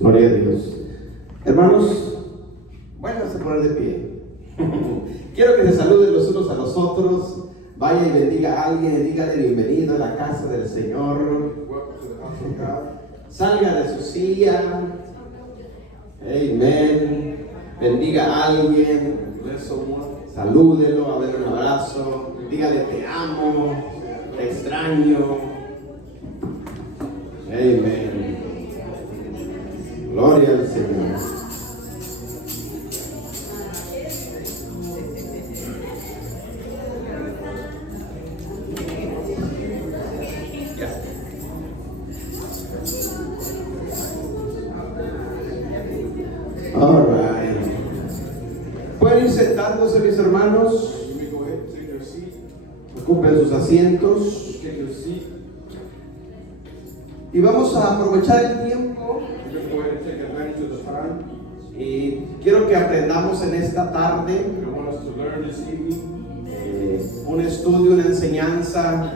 Gloria a Dios. Hermanos, váyanse a poner de pie. Quiero que se saluden los unos a los otros. Vaya y bendiga a alguien, dígale bienvenido a la casa del Señor. Salga de su silla. Amén. Bendiga a alguien. Salúdelo, a ver un abrazo. Dígale te amo, te extraño. Amén. Gloria al Señor. All right. Pueden ir sentándose, mis hermanos. Ocupen sus asientos. Y vamos a aprovechar el tiempo. Y quiero que aprendamos en esta tarde un estudio, una enseñanza.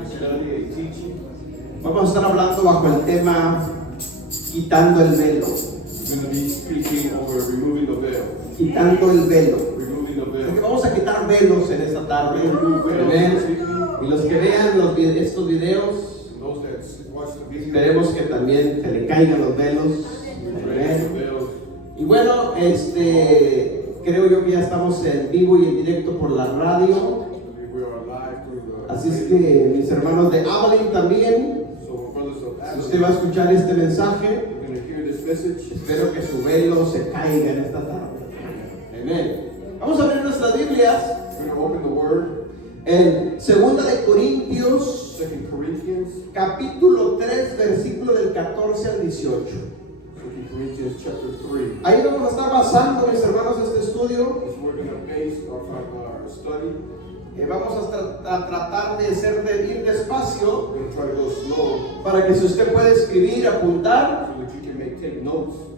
Vamos a estar hablando bajo el tema quitando el velo. Quitando el velo. Porque vamos a quitar velos en esta tarde. Y los que vean estos videos, esperemos que también se le caigan los velos. Y bueno, creo yo que ya estamos en vivo y en directo por la radio. Así es que mis hermanos de Abilene también, si usted va a escuchar este mensaje, espero que su velo se caiga en esta tarde. Amén. Vamos a abrir nuestras Biblias en 2 de Corintios, capítulo 3, versículo del 14 al 18. Ahí vamos a estar basando, mis hermanos, este estudio. Vamos a tratar de ir despacio para que si usted puede escribir, apuntar,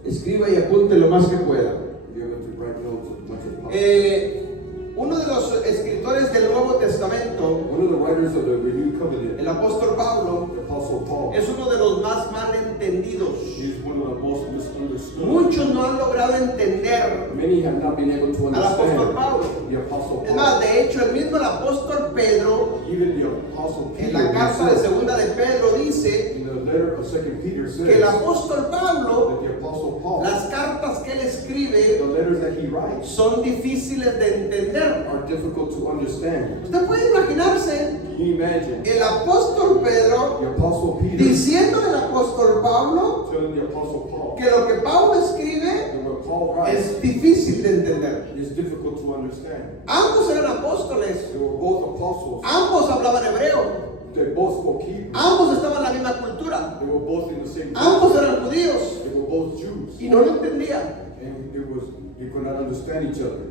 escriba y apunte lo más que pueda. Uno de los escritores del Nuevo Testamento, el apóstol Pablo, es uno de los más malentendidos. Muchos no han logrado entender al apóstol Pablo. Es más, de hecho, el mismo el apóstol Pedro, en la carta de segunda de Pedro, dice que el apóstol Pablo, las cartas que él escribe son difíciles de entender. Usted puede imaginarse el apóstol Pedro diciéndole al apóstol Pablo que lo que Pablo escribe es difícil de entender. Ambos eran apóstoles, ambos hablaban hebreo, ambos estaban en la misma cultura, ambos eran judíos y no lo entendían.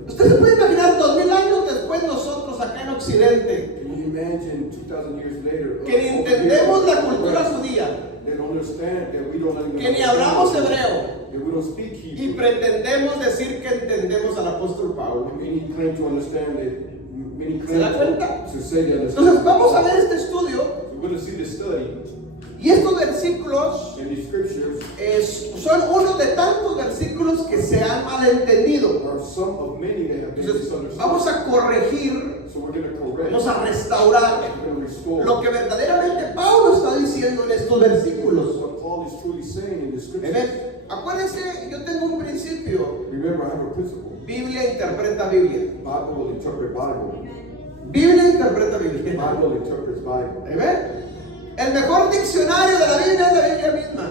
Usted se puede imaginar 2000 años después nosotros acá en Occidente que ni entendemos la cultura judía, que ni hablamos hebreo y pretendemos decir que entendemos al apóstol Pablo. ¿Se da cuenta? Entonces vamos a ver este estudio. Y estos versículos son uno de tantos versículos que se han malentendido. Entonces, vamos a corregir, vamos a restaurar lo que verdaderamente Pablo está diciendo en estos versículos. Acuérdense, yo tengo un principio. Biblia interpreta Biblia. Biblia interpreta Biblia. Amen. El mejor diccionario de la Biblia es la Biblia misma.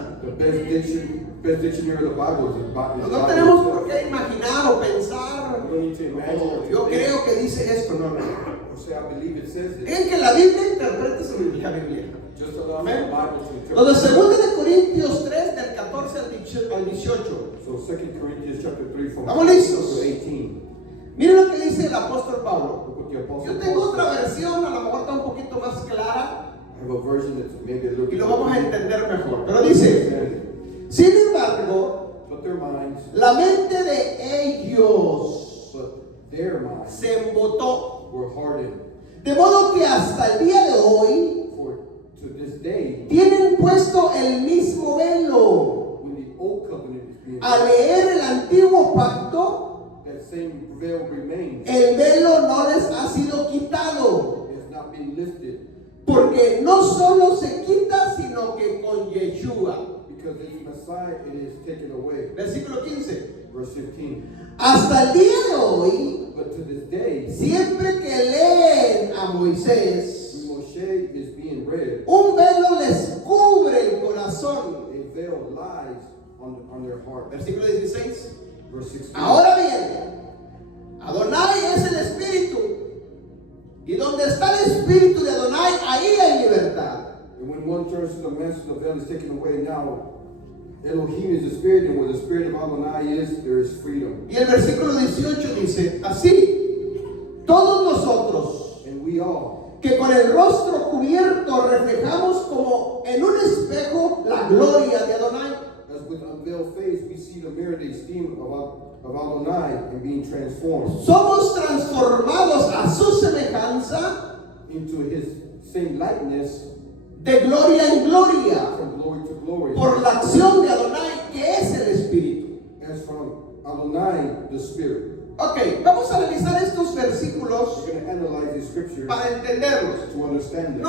No tenemos por qué imaginar o pensar. Yo creo que dice esto, no. Es que la Biblia interpreta su Biblia. Amén. Entonces, 2 de Corintios 3 del 14 al 18. ¿Estamos listos? Miren lo que dice el apóstol Pablo. Yo tengo otra versión, a lo mejor está un poquito más clara y lo vamos a entender mejor. Pero dice: sin embargo, la mente de ellos se embotó, de modo que hasta el día de hoy tienen puesto puesto el mismo velo. When the old covenant is being Al leer el antiguo pacto, that same veil remains. el velo no les ha sido quitado. It's not been lifted. Porque no solo se quita, sino que con Yeshua. Because it's Messiah, it is taken away. Versículo 15. Verse 15. Hasta el día de hoy, But to this day, siempre que leen a Moisés, when Moshe is being read, un velo les cubre el corazón. a veil lies on their heart. Versículo 16. Verse 16. Ahora bien, Adonai es el Espíritu. Y donde está el Espíritu de Adonai, ahí hay libertad. And when one turns to the master, the veil is taken away. Now, Elohim is the Spirit, and where the Spirit of Adonai is, there is freedom. Y el versículo 18 dice, así, todos nosotros, And we all, que con el rostro cubierto reflejamos como en un espejo la gloria de Adonai, as with unveiled face, we see the mirror, the esteem of Adonai, and being transformed somos transformados a su semejanza into His same likeness, de gloria en gloria from glory to glory, por la acción de Adonai, que es el Espíritu. as from Adonai, the Spirit. Ok, vamos a analizar estos versículos We're going to analyze these scriptures para entenderlos. to understand them.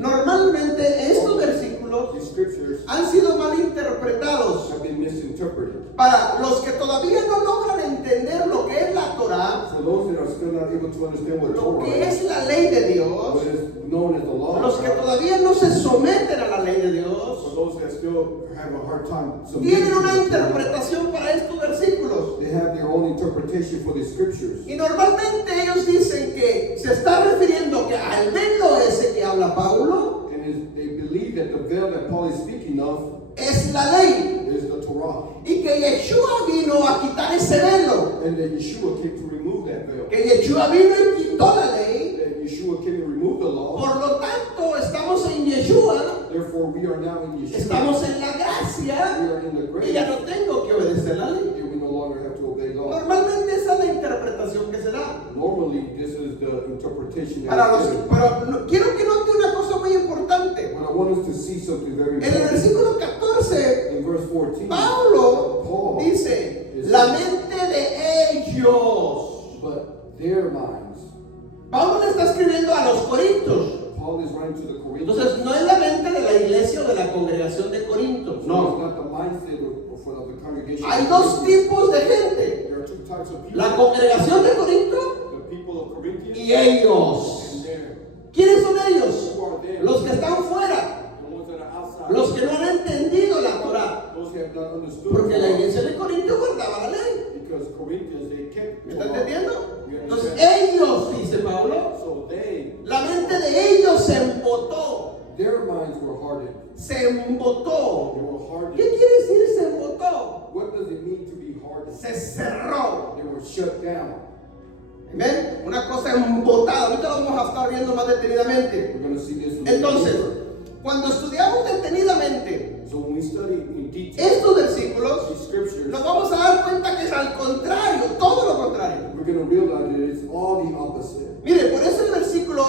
Normalmente estos versículos These scriptures han sido mal interpretados. have been misinterpreted. Para los que todavía no logran entender lo que es la Torah, For those that are still not able to understand what lo Torah que is, es la ley de Dios, what is known as the law, los que todavía no se someten a la ley de for Dios, those that still have a hard time submitting tienen to una the Torah, interpretación para estos versículos. they have their own interpretation for the scriptures. Y normalmente ellos dicen que se está refiriendo que al velo ese que habla Paulo And they believe that the veil that Paul is speaking of es la ley is the Torah. y que Yeshua vino a quitar ese velo, And that Yeshua came to remove that veil. que Yeshua vino y quitó la ley. That Yeshua came to remove the law. Por lo tanto, estamos en Yeshua, Therefore, we are now in Yeshua. estamos en la We gracia are in the y grace. ya no tengo que obedecer la ley. And we no longer have to obey law. Normalmente esa es la interpretación que se da. Normally, this is the interpretation Para that los, is given. pero quiero que note una cosa muy importante. But I want us to see something very En el important. versículo 14, In verse 14, Paulo Paul dice, is la mente de ellos. but their minds. Paulo le está escribiendo a los corintios. Paul is writing to the Corinthians. Entonces, no es la mente de la iglesia o de la congregación de Corinto. So No. it's not the mindset of the congregation. Hay dos tipos de gente. There are two types of people. La congregación de Corinto The people of Corinthians y ellos. and their. ¿Quiénes son ellos? Who are them? Los que están fuera. The ones that are outside. Los que no han entendido la Torah. Those who have not understood. Porque la the law. iglesia de Corinto guardaba la ley. Because Corinthians, they kept ¿Me the está law. entendiendo? You Entonces understand? ellos, dice Pablo, So la mente de ellos se embotó. their minds were hardened. Se They embotó. were ¿Qué hardened. quiere decir se embotó? What does it mean to be hardened? Se cerró. They were shut down. ¿Ven? Una cosa embotada. Ahorita lo vamos a estar viendo más detenidamente. We're going to see this. a little Entonces, deeper. cuando estudiamos detenidamente So when we study in detail estos versículos, these scriptures, nos vamos a dar cuenta que es al contrario, todo lo contrario. we're going to realize that it's all the opposite. Mire, por eso el versículo,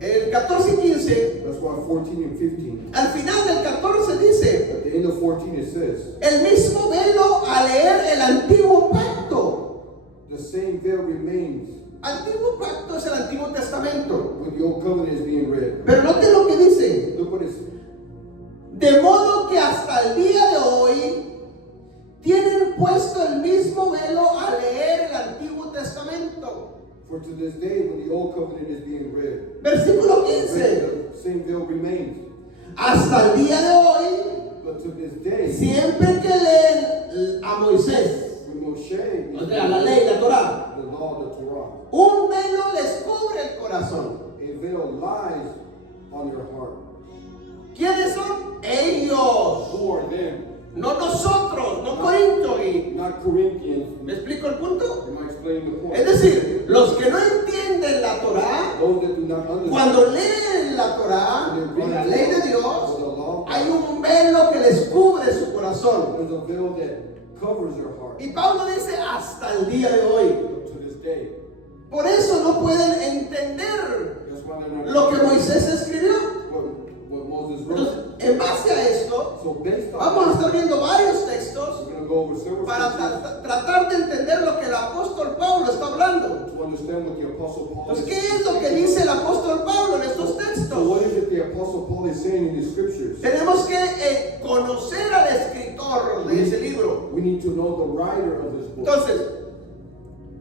el 14 y 15, That's why 14 and 15, al final del 14 dice, at the end of 14 it says, el mismo velo a leer el antiguo pacto. the same veil remains Antiguo pacto es el Antiguo Testamento. when the old covenant is being read. Pero note lo que dice. Look what it says. De modo que hasta el día de hoy tienen puesto el mismo velo a leer el Antiguo Testamento. For to this day, when the old covenant is being read, Versículo 15. the same veil remains. Hasta el día de hoy, But to this day, siempre que leen a Moisés, when Moshe, o sea, la ley, la Torah, the law, the Torah, un velo les cubre el corazón. a veil lies on your heart. ¿Quiénes son? Ellos. Who are them? No nosotros, no Corinto. Y Not Corinthians. ¿me explico el punto? Am I explaining the point? Es decir, los que no entienden la Torah, Those that do not understand cuando leen la Torah, o la ley de the Dios, law, hay un velo que les cubre su corazón. there's a veil that covers your heart Y Pablo dice hasta el día de hoy. to this day. Por eso no pueden entender That's why they're not lo que Moisés escribió. estar viendo varios textos We're going to go over several para scriptures tratar de entender lo que el apóstol Pablo está hablando. to understand what the Apostle Paul Pues, is ¿qué es lo que dice el apóstol Pablo en estos So what textos? is it the Apostle Paul is saying in the scriptures? Tenemos que conocer al escritor de ese libro. We need to know the writer of this book. Entonces,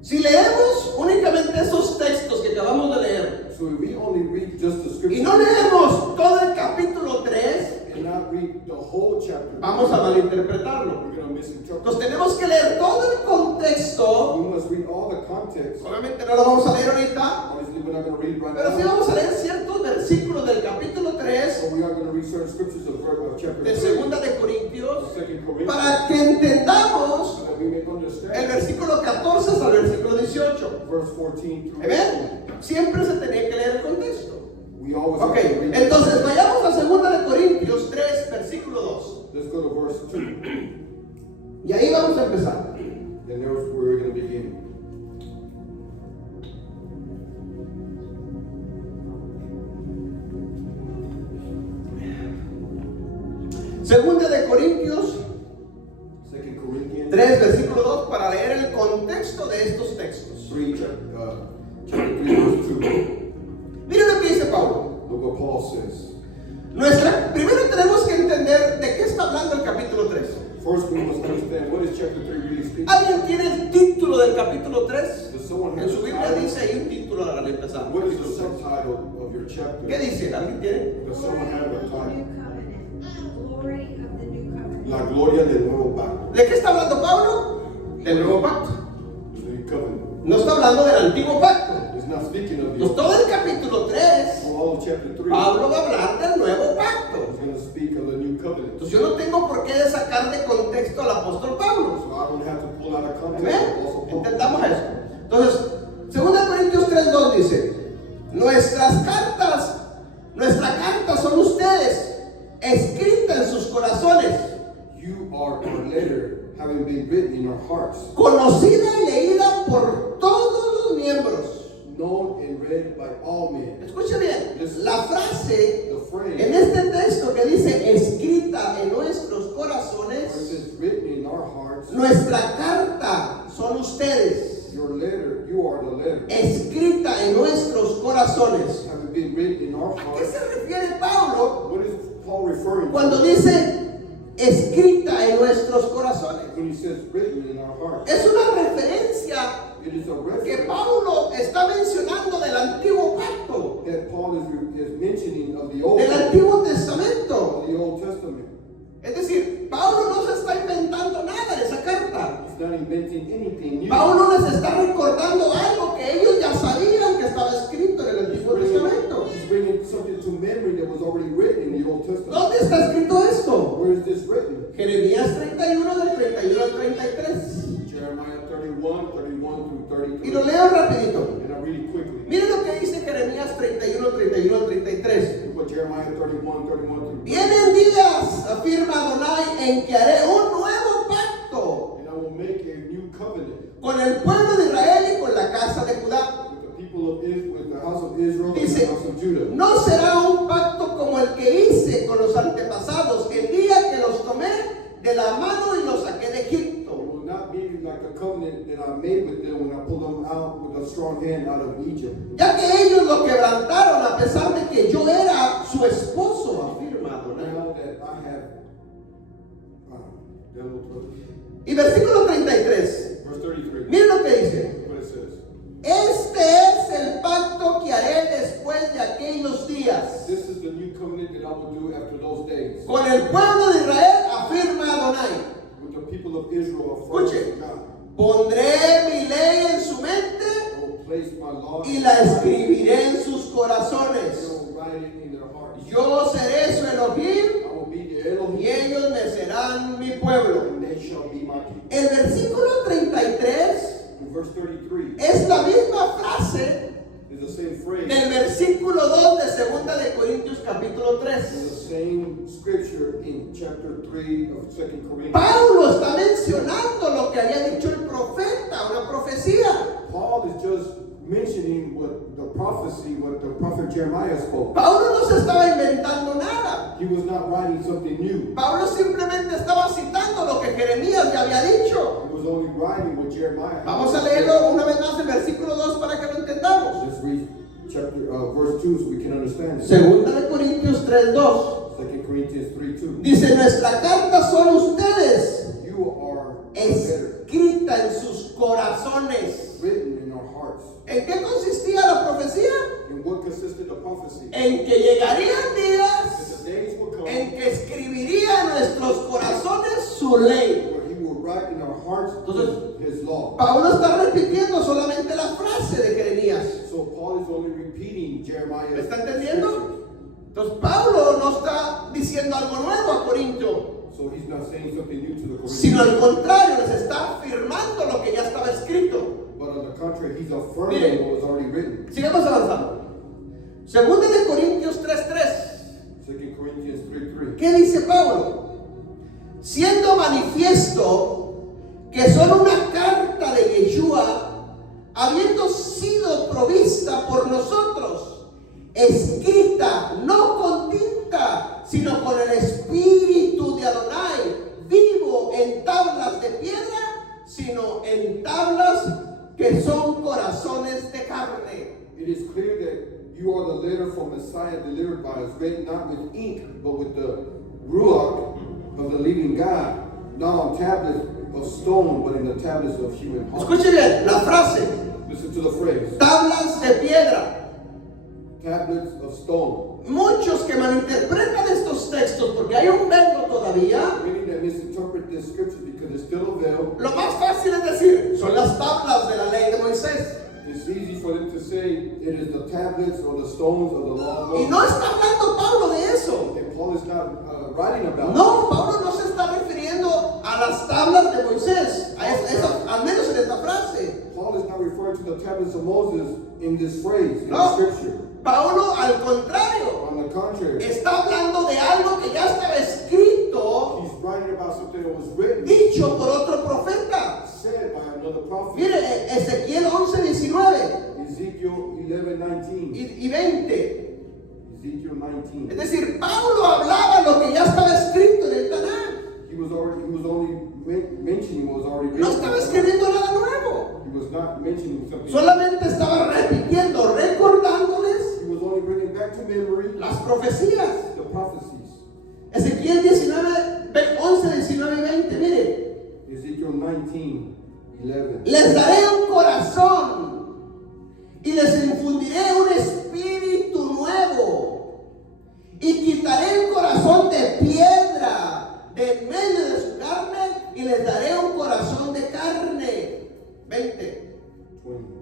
si leemos únicamente esos textos que acabamos de leer So if we only read just the y scriptures no leemos todo el capítulo 3, and not read the whole chapter, vamos a malinterpretarlo. we're going to misinterpret. Entonces tenemos que leer todo el contexto. We must read all the context. Obviamente no lo vamos a leer ahorita, Obviously, we're not going to read right pero sí now. vamos a leer ciertos versículos del capítulo 3 But we are going to read certain scriptures of chapter de 3, Segunda de Corintios 2 Corinthians, para que entendamos so that we may el understand versículo 14 hasta el versículo 18. verse 14 through ¿Ven? Siempre se tenía que leer el contexto. We always Ok, have to read. entonces vayamos a Segunda de Corintios 3, versículo 2. Let's go to verse 2. Y ahí vamos a empezar. And there's where we're going to begin. Segunda de Corintios 2 Corinthians 3, versículo 2, para leer el contexto de estos textos. 3, chapter 3, verse 2. Miren lo que dice Pablo. Look what Paul says. Primero tenemos que entender de qué está hablando el capítulo 3. First, we must understand what is chapter 3 really speaking. ¿Alguien tiene el título del capítulo 3? Does someone En have su the Biblia title? dice ahí un título al empezar. What is the subtitle of your chapter? ¿Qué dice? ¿Alguien tiene? Does someone have a New title? covenant. Glory of the new covenant. La gloria del nuevo pacto. ¿De qué está hablando Pablo? Del nuevo pacto. The new covenant. No está hablando del antiguo pacto. It's not speaking of Pues the todo el capítulo 3, for all of chapter 3. Pablo va a hablar del nuevo It's pacto. going to speak of the new covenant. Entonces yo no tengo por qué sacar de contexto al apóstol Pablo. So I don't have to pull out a context ¿Amén? of also Paul. Entendamos eso. Entonces, 2 Corintios 3:2 dice, nuestra carta son ustedes, escrita en sus corazones, You are our letter, having been written in our hearts, conocida y leída por todos los miembros. known and read by all men. Escuche bien, la frase The phrase, en este texto que dice escrita en nuestros where it corazones, says written in our hearts, nuestra carta son ustedes, your letter, you are the letter, escrita en nuestros corazones. having been written in our ¿A qué hearts. se refiere Pablo What is Paul referring cuando to dice escrita en nuestros corazones? when he says written in our hearts? Es una referencia It is a que reference Pablo está mencionando del antiguo pacto, that Paul is mentioning of the Old del Antiguo Testamento. of the Old Testament. Es decir, Pablo no se está inventando nada en esa carta. He's not inventing anything new. Pablo les está recordando algo que ellos ya sabían que estaba escrito en el Antiguo Testamento. He's bringing something to memory that was already written in the Old Testament. ¿Dónde está escrito esto? Where is this written? Jeremías 31 del 31 al 33. Jeremiah 31, 31 through 33. Y lo leo rapidito. And I read it quickly. Miren lo que dice Jeremías 31, 31 al 33. Look what Jeremiah 31, 31 through 33. Vienen días, afirma Adonai, en que haré un nuevo pacto And I will make a new covenant con el pueblo de Israel y con la casa de Judá. with the people of Israel, with the house of Israel and Dice, the house of Judah. no será un pacto como el que hice con los antepasados el día que los tomé de la mano y los saqué de It Egipto. will not be like a covenant that I made with them when I pulled them out with a strong hand out of Egypt. Ya que ellos lo quebrantaron a pesar de que yo era su esposo, afirma Adonai. Now that I have Y versículo 33. verse 33. Miren lo que dice. What it says. Este es el pacto que haré después de aquellos días This is the new covenant that I will do after those days con el pueblo de Israel, afirma Adonai. with the people of Israel. Escuche. God. Pondré mi ley en su mente I will place my law y la escribiré en sus I corazones. will write it in their hearts. Yo seré su Elohim I will be the y Elohim, ellos me serán mi pueblo. and they shall be my people. El versículo 33 In verse 33 es la misma frase is the same phrase. del versículo 2 de 2 de Corintios capítulo It's the 3. same scripture in chapter 3 of 2 Corinthians. Pablo está mencionando lo que había dicho el profeta, una profecía. Paul is just mentioning what the prophet Jeremiah spoke. Pablo no se estaba inventando nada. He was not writing something new. Pablo simplemente estaba citando lo que Jeremías ya había dicho. He was only writing what Jeremiah had. Vamos a leerlo una vez más en versículo 2 para que lo entendamos. Let's read verse 2 so we can understand it. Segunda de Corintios 3:2. 2 Corinthians 3:2. Dice, nuestra carta son ustedes, You are escrita en sus corazones. written in our hearts. ¿En qué consistía la profecía? In what consisted the prophecy? En que llegarían días That the days will come en que escribiría en nuestros corazones su ley. where he will write in our hearts his law. Pablo está repitiendo solamente la frase de Jeremías. So Paul is only repeating Jeremiah's ¿Me está entendiendo? scriptures. Entonces Pablo no está diciendo algo nuevo a Corintio, So he's not saying something new to the Corinthians. sino al contrario, les está afirmando lo que ya estaba escrito. But on the contrary, he's affirming what was already written. Sigamos avanzando. Segunda de Corintios 3:3. 2 Corinthians 3:3. ¿Qué dice Pablo? Siendo manifiesto que son una carta de Yeshua, habiendo sido provista por nosotros, escrita no con tinta, sino con el Espíritu de Adonai, vivo en tablas de piedra, sino en tablas que son corazones de carne. It is clear that you are the letter from Messiah delivered by us, written not with ink, but with the Ruach of the living God, not on tablets of stone, but in the tablets of human hearts. Escuche bien la frase, Listen to the phrase, tablas de piedra. tablets of stone. Muchos que malinterpretan estos textos porque hay un velo todavía, Many that misinterpret this scripture because it's still a veil. lo más fácil es decir, son las tablas de la ley de Moisés. It's easy for them to say it is the tablets or the stones of the law of Y Moses. no está hablando Pablo de eso. And Paul is not writing about No, Pablo no se está refiriendo a las tablas de Moisés, al menos en esta frase. it. Paul is not referring to the tablets of Moses in this phrase, in No. the scripture. Pablo, al contrario, On the contrary, está hablando de algo que ya estaba escrito, he's writing about something that was written, dicho por otro profeta. said by another prophet. Mire, Ezequiel 11:19 Ezekiel 11:19. y 20. Ezekiel 19. Es decir, Pablo hablaba lo que ya estaba escrito en el Tanakh. He was only mentioning what was already written. No estaba escribiendo nada nuevo. He was not mentioning something. Solamente estaba repitiendo, recordándoles He was only bringing back to memory las profecías. the prophecies. Ezequiel 11, 19 y 20. Mire, Ezekiel 19:11. les daré un corazón y les infundiré un espíritu nuevo y quitaré el corazón de piedra de en medio de su carne y les daré un corazón de carne. 20. 20.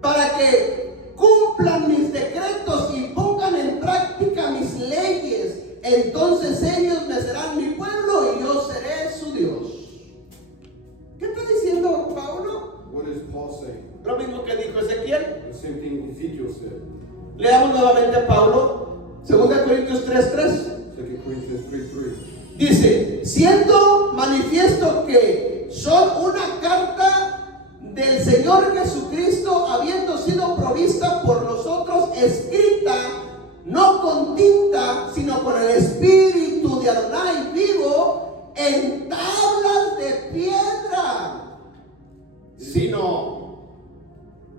Para que cumplan mis decretos y pongan en práctica mis leyes, entonces ellos me serán mi pueblo y yo seré su Dios. ¿Qué está diciendo Pablo? What is Paul saying? Lo mismo que dijo Ezequiel. The same thing Ezekiel said. Leamos nuevamente a Pablo, 2 Corintios 3:3. 2 Corinthians 3:3. Dice, siendo manifiesto que son una carta del Señor Jesucristo, habiendo sido provista por nosotros, escrita no con tinta, sino con el Espíritu de Adonai vivo en tablas de piedra, sino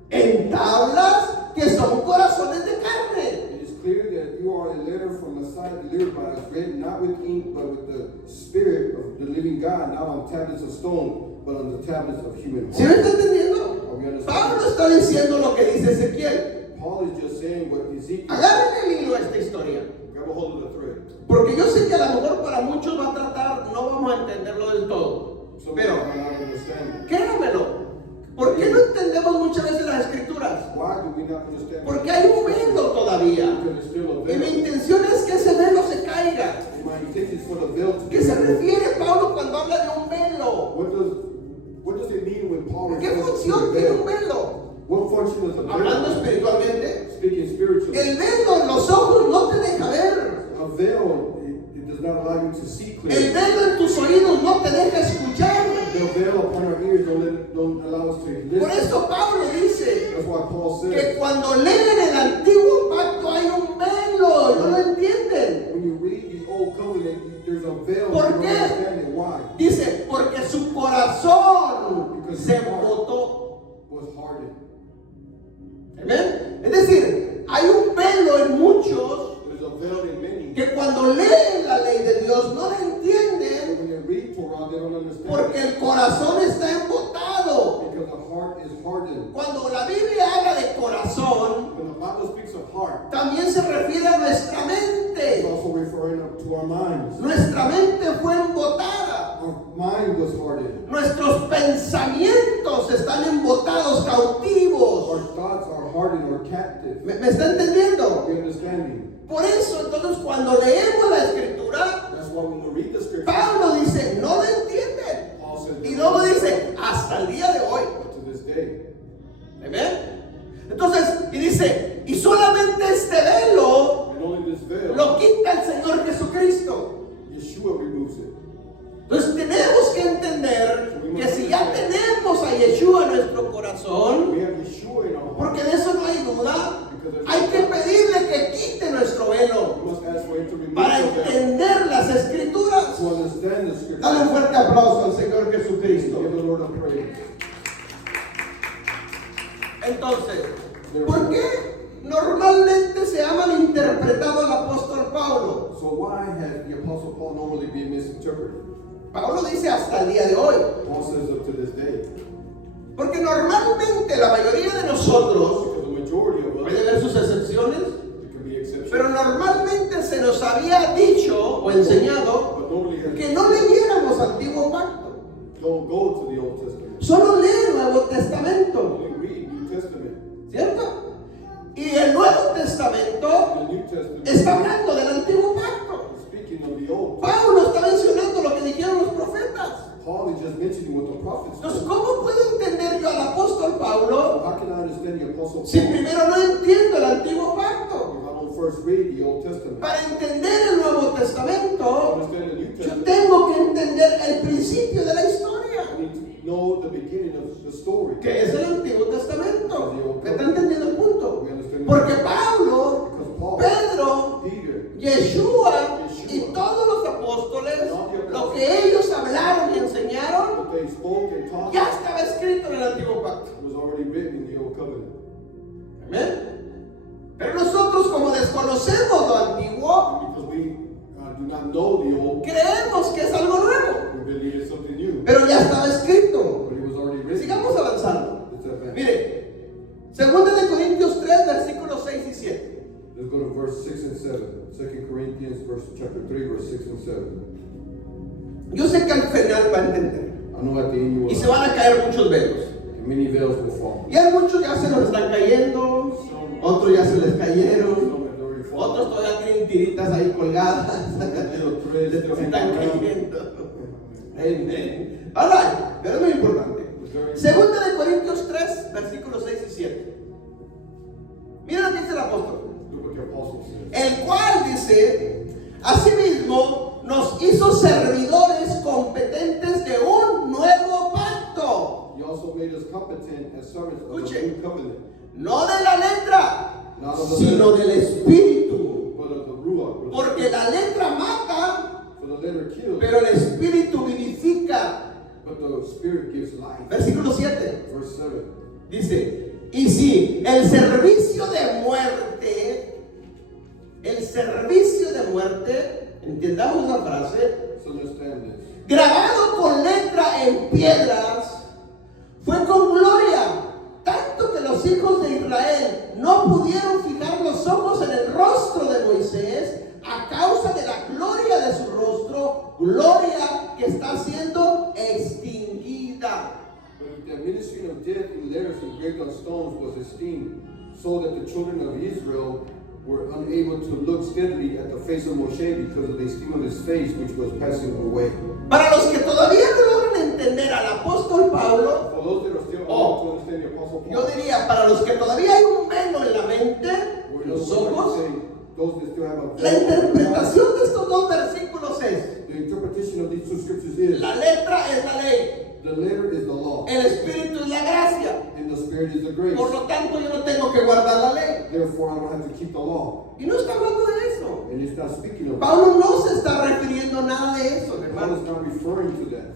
en tablas que son corazones de carne. It is clear that you are a letter from Messiah delivered by us, written not with ink, but with the Spirit of the living God, not on tablets of stone, but on the tablets of human ¿Sí me heart. está entendiendo? Pablo está diciendo lo que dice Ezequiel. Paul is just saying what Ezekiel. Agarren el hilo a esta historia, Grab a hold of the thread. porque yo sé que a lo mejor para muchos va a tratar, no vamos a entenderlo del todo, Some pero people might not understand it. créamelo, ¿por qué no entendemos muchas veces las escrituras? Why do we not understand Porque it? hay un velo todavía, Because it's still a y mi veil. intención es que ese velo se caiga. And my intention is for the veil to ¿Qué se refiere Pablo cuando habla de un velo? What does it mean when Paul ¿Qué refers to función a tiene un veil? velo? What function does a Hablando veil? espiritualmente, Speaking spiritually. el velo en los ojos no te deja ver. A veil, it does not allow you to see El clearly. velo en tus oídos no te deja escuchar. The veil upon our ears don't allow us to Por listen. eso Pablo dice That's why Paul que says, cuando leen el antiguo pacto hay un velo, no lo entienden. when you read the Old veil. ¿Por You don't qué? understand it. Why? Dice, porque su corazón se embotó. Was hardened. ¿Amén? Es decir, hay un velo en muchos There's a veil in many. que cuando leen la ley de Dios no la entienden When they read Torah, they don't understand. porque el corazón está embotado. Because the heart is hardened. Cuando la Biblia habla de corazón, When the Bible speaks of heart, también se refiere a nuestra it's mente. also referring to our minds. Nuestra mente fue embotada. Our mind was hardened. Nuestros pensamientos están embotados, cautivos. Our thoughts are hardened or captive. ¿Me está entendiendo? Are we understanding? Por eso, entonces, cuando leemos la Escritura, That's why when we read the scripture, Pablo dice, no lo entienden. Paul says, Y luego dice, hasta el día de hoy. to this day. ¿Amén? Entonces, y dice, y solamente este velo And only this veil, lo quita el Señor Jesucristo. Yeshua removes it. Entonces tenemos que entender que si ya tenemos a Yeshua en nuestro corazón, We have Yeshua in our heart. porque de eso no hay duda, hay que pedirle que quite nuestro velo We must ask for him to remove para the veil. entender las Escrituras. To understand the scripture. Dale un fuerte aplauso al Señor Give Jesucristo. the Lord a praise. Entonces, ¿por qué normalmente se ha malinterpretado al apóstol Pablo? So why has the Apostle Paul normally been misinterpreted? Pablo dice hasta el día de hoy. Paul says up to this day. Porque normalmente la mayoría de nosotros, Because the majority of us, puede haber sus excepciones, there can be exceptions, pero normalmente se nos había dicho o enseñado but normally has, que no leyéramos Antiguo Pacto, don't go to the Old Testament. solo lee Nuevo Testamento, Only read New Testament. ¿cierto? Y el Nuevo Testamento The New Testament está hablando del Antiguo Pacto. is speaking of the Old. Pablo está mencionando lo que dijeron los profetas. Paul is just mentioning what the prophets Entonces, said. ¿cómo puedo entender yo al apóstol Pablo How can I understand the Apostle Paul si primero no entiendo el Antiguo if Pacto? I don't first read the Old Testament? Para entender el Nuevo To Testamento, understand the New yo Testament, tengo que entender el principio de la historia, I need to know the beginning of the story. que es el Antiguo Testamento. ¿Me está entendiendo el punto? Porque Pablo, Because Paul, Pedro, Peter, Yeshua y todos los apóstoles, lo que ellos hablaron y enseñaron, what they spoke and taught ya estaba escrito en el Antiguo Pacto. was already written in the Old Covenant. Amén. Pero nosotros, como desconocemos lo antiguo, And because we do not know the Old, creemos que es algo nuevo. we believe it's something new. Pero ya estaba escrito. But it was already written. Sigamos avanzando. Let's advance. Mire, 2 Corintios 3, versículos 6 y 7. Let's go to verse 6 and 7. 2 Corinthians chapter 3, verse 6 and 7. Yo sé que al final va a entender. I know at the end you will, Y se van a caer muchos velos. and many veils will fall. Y hay muchos ya se nos están cayendo, otros ya se les cayeron, Some have already fallen. otros todavía tienen tiritas ahí colgadas. Se están cayendo. Amén. Ahora, pero es muy importante. 2 Corintios 3, versículos 6 y 7. Mira lo que dice el apóstol. Look what the apostle says. El cual dice, asimismo nos hizo servidores competentes de un nuevo pacto. He also made us competent as servants of the Escuche. new covenant, No de la letra, not of the sino letter, del espíritu. but of the ruach. Porque la letra mata, For the letter kills, pero el espíritu vivifica. but the spirit gives life. Versículo 7. Verse 7. Dice, y si el servicio de muerte, entendamos la frase, So understand this. grabado con letra en piedras, fue con gloria, tanto que los hijos de Israel no pudieron fijar los ojos en el rostro de Moisés a causa de la gloria de su rostro, gloria que está siendo extinguida. But the ministry of death in letters engraved on stones was esteemed, so that the children of Israel were unable to look steadily at the face of Moshe because of the esteem of his face, which was passing away. Para los que todavía no logran entender al apóstol Pablo, For those that are still Oh. able to understand the Apostle Paul, yo diría, para los que todavía hay un velo en la mente, or en los those that ojos, say, those that still have a la interpretación de estos dos versículos es, the interpretation of these two scriptures is la letra es la ley, the letter is the law, el espíritu es la gracia, and the spirit is the grace. por lo tanto yo no tengo que guardar la ley. Therefore, I don't have to keep the law. Y no está hablando de eso. And And it's not speaking of Pablo no se está refiriendo a nada de eso, Paul hermano. is not referring to that.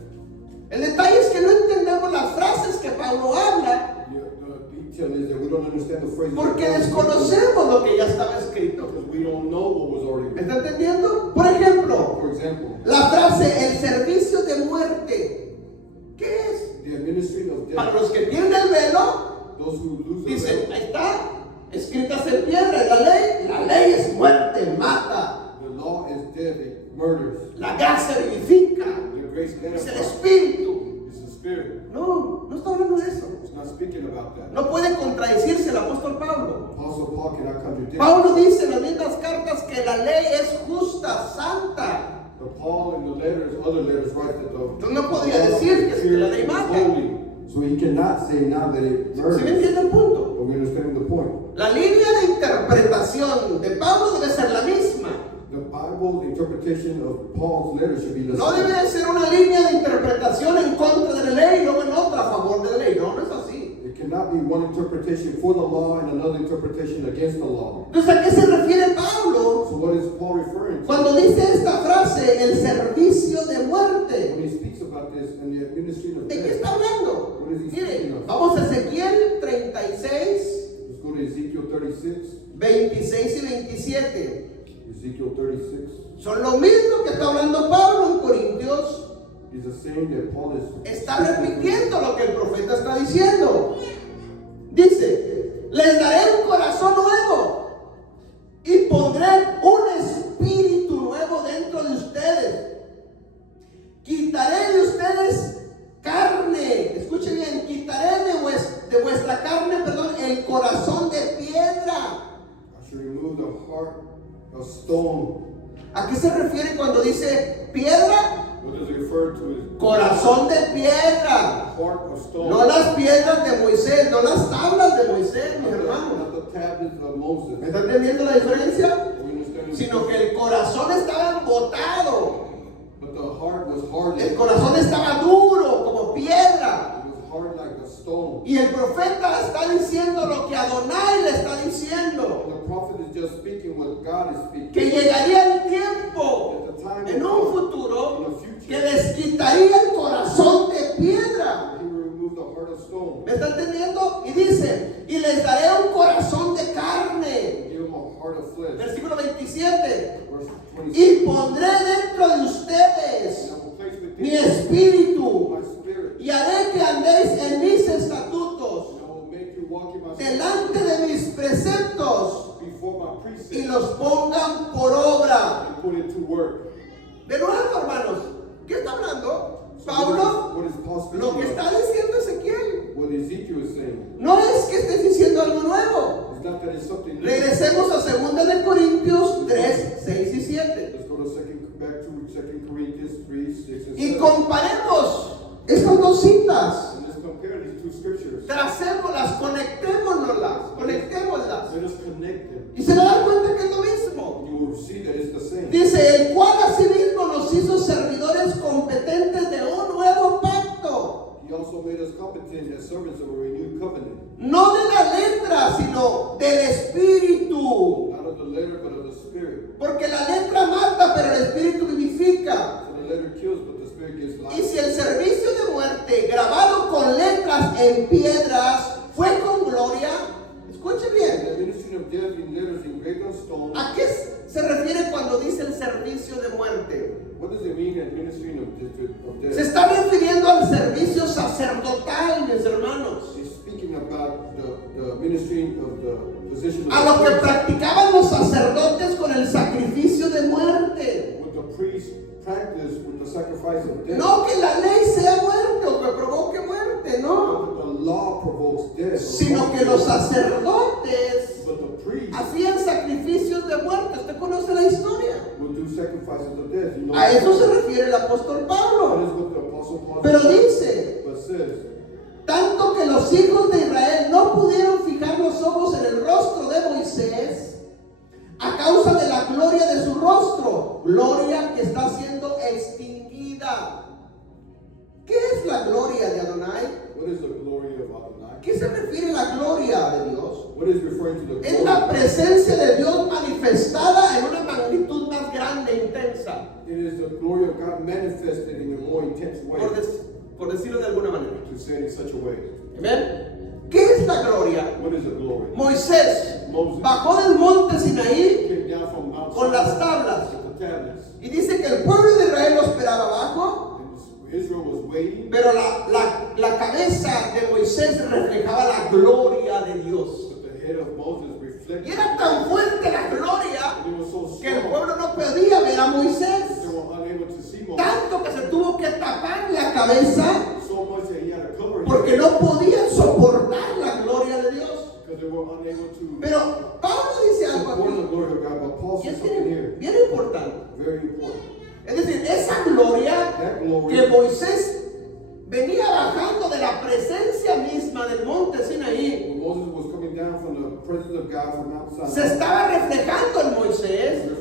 El detalle es que no entendemos las frases que Pablo habla The detail is that we don't understand the phrase porque desconocemos lo que ya estaba escrito. because we don't know what was already ¿Me written. está entendiendo? Por ejemplo, For example, la frase el servicio de muerte. ¿Qué es? the administrative of Para death, los que tienen el velo, those who lose their dice, veil, ahí está, escritas en piedra, la ley es muerte, mata, the law is death, it murders. la gracia vivifica, The grace es el edifies. espíritu. It's the spirit. No, no está hablando de eso. It's not speaking about that. No puede contradecirse el apóstol Pablo. Apostle Paul cannot contradict. Pablo dice en las mismas cartas que la ley es justa, santa. But Paul in the letters, other letters, writes that the Entonces no podría decir que la ley mata. holy. So he cannot say now that it ¿Sí murders. me entiende el punto? But we understand the point. La línea de interpretación de Pablo debe ser la misma. The Bible interpretation of Paul's letter should be the No same. debe de ser una línea de interpretación en contra de la ley y luego en otra a favor de la ley. No, no es así. It cannot be one interpretation for the law and another interpretation against the law. Entonces, ¿a qué se refiere Pablo So what is Paul referring to? cuando dice esta frase, el servicio de muerte? When he speaks about this and the administrative ¿De qué death, está hablando? what is he Mire, speaking of? vamos a Ezequiel 36, Let's go to Ezekiel 36. 26 y 27. Ezekiel 36 Son lo mismo que está hablando Pablo en Corintios. is the same that Paul is. Está repitiendo lo que el profeta está diciendo. Dice, les daré un corazón nuevo y pondré un espíritu nuevo dentro de ustedes. Quitaré de ustedes carne. Escuche bien, quitaré de vuestra carne, el corazón de piedra. I should remove the heart of stone. ¿A qué se refiere cuando dice piedra? What does it refer to as Corazón de piedra. heart of stone? No las piedras de Moisés, no las tablas de Moisés, mis hermanos. Not the tablets of Moses. ¿Me están entendiendo la diferencia? We understand. Sino que el corazón estaba embotado. But the heart was hard. El corazón estaba duro, como piedra. It was hard like a stone. Y el profeta está diciendo lo que Adonai le está diciendo. And the prophet is just speaking what God is speaking. Que llegaría el tiempo, en un futuro, que les quitaría el corazón de piedra. He will remove the heart of stone. ¿Me está entendiendo? Y dice, y les daré un corazón de carne. Give him a heart of flesh. Versículo 27. Verse Y 26. pondré dentro de ustedes And I will place within mi you espíritu my spirit. y haré que andéis en mis estatutos, And I will make you walk in my delante de mis preceptos, before my y precepts los pongan por obra. and put it to work. De nuevo, hermanos, ¿qué está hablando? So Pablo, what is Paul speaking lo que of? está diciendo Ezequiel, What Ezekiel is saying. no es que estés diciendo algo nuevo. It's not that it's something new. Regresemos a 2 de Corintios 3, 6 y 7. Let's go to back to 2 Corinthians 3, 6 and Y 7. comparemos estas dos citas. And let's compare these two scriptures. Tracémoslas, conectémoslas. Let us connect them. Y se darán cuenta que es lo mismo. You will see that it's the same. Dice, el cual asimismo nos hizo servidores competentes de un nuevo pacto. He also made us competent as servants of a renewed covenant. No de la letra, sino del espíritu. Not of the letter, but of the spirit. Porque la letra mata, pero el espíritu vivifica. So the letter kills, but the spirit gives Y life. si el servicio de muerte, grabado con letras en piedras, fue con gloria, escuche bien. The ministry of death in letters engraved on stone. ¿A qué se refiere cuando dice el servicio de muerte? What does it mean as ministry of death? Se está refiriendo al servicio sacerdotal, mis hermanos. He's speaking about the ministry of the position of A lo que the priest. practicaban los sacerdotes con el sacrificio de muerte. What the priest practiced with the sacrifice of death. No que la ley sea muerte o que provoque muerte, no. Not that the law provokes death. Sino que los sacerdotes But the priest hacían sacrificios de muerte. ¿Usted conoce la historia? will do sacrifices of death. You know A eso se refiere el apóstol That Pablo. is what the apostle Paul Pero says. dice, But says, tanto que los hijos de Israel no pudieron fijar los ojos en el rostro de Moisés a causa de la gloria de su rostro, gloria que está siendo extinguida. ¿Qué es la gloria de Adonai? what is the glory of Adonai? ¿Qué se refiere la gloria de Dios? What is referring to the Es glory? la presencia de Dios manifestada en una magnitud It is the glory of God manifested in a more intense way. por decirlo de alguna manera. To say it in such a way. Amén. ¿Qué es la gloria? What is the glory? Moisés Moses bajó del monte Sinaí came down from Mount con Sinai las tablas. with the tablets. Y dice que el pueblo de Israel lo esperaba abajo, And Israel was waiting, pero la cabeza de Moisés reflejaba la gloria de Dios. but the head of Moses reflected. Y era tan fuerte la gloria And it was so que el strong pueblo no podía ver a that Moisés. they were unable to see Moses. Tanto que se tuvo que tapar la cabeza So much that he had to cover him porque no podían soportar la gloria de Dios. because they were unable to Pero Pablo dice algo support the aquí, glory of God. But Paul y says es something bien, here bien importante. very important. Es decir, esa gloria That glory que Moisés venía bajando de la presencia misma del monte Sinaí, when Moses was coming down from the presence of God from Mount se Sinai estaba reflejando en Moisés. was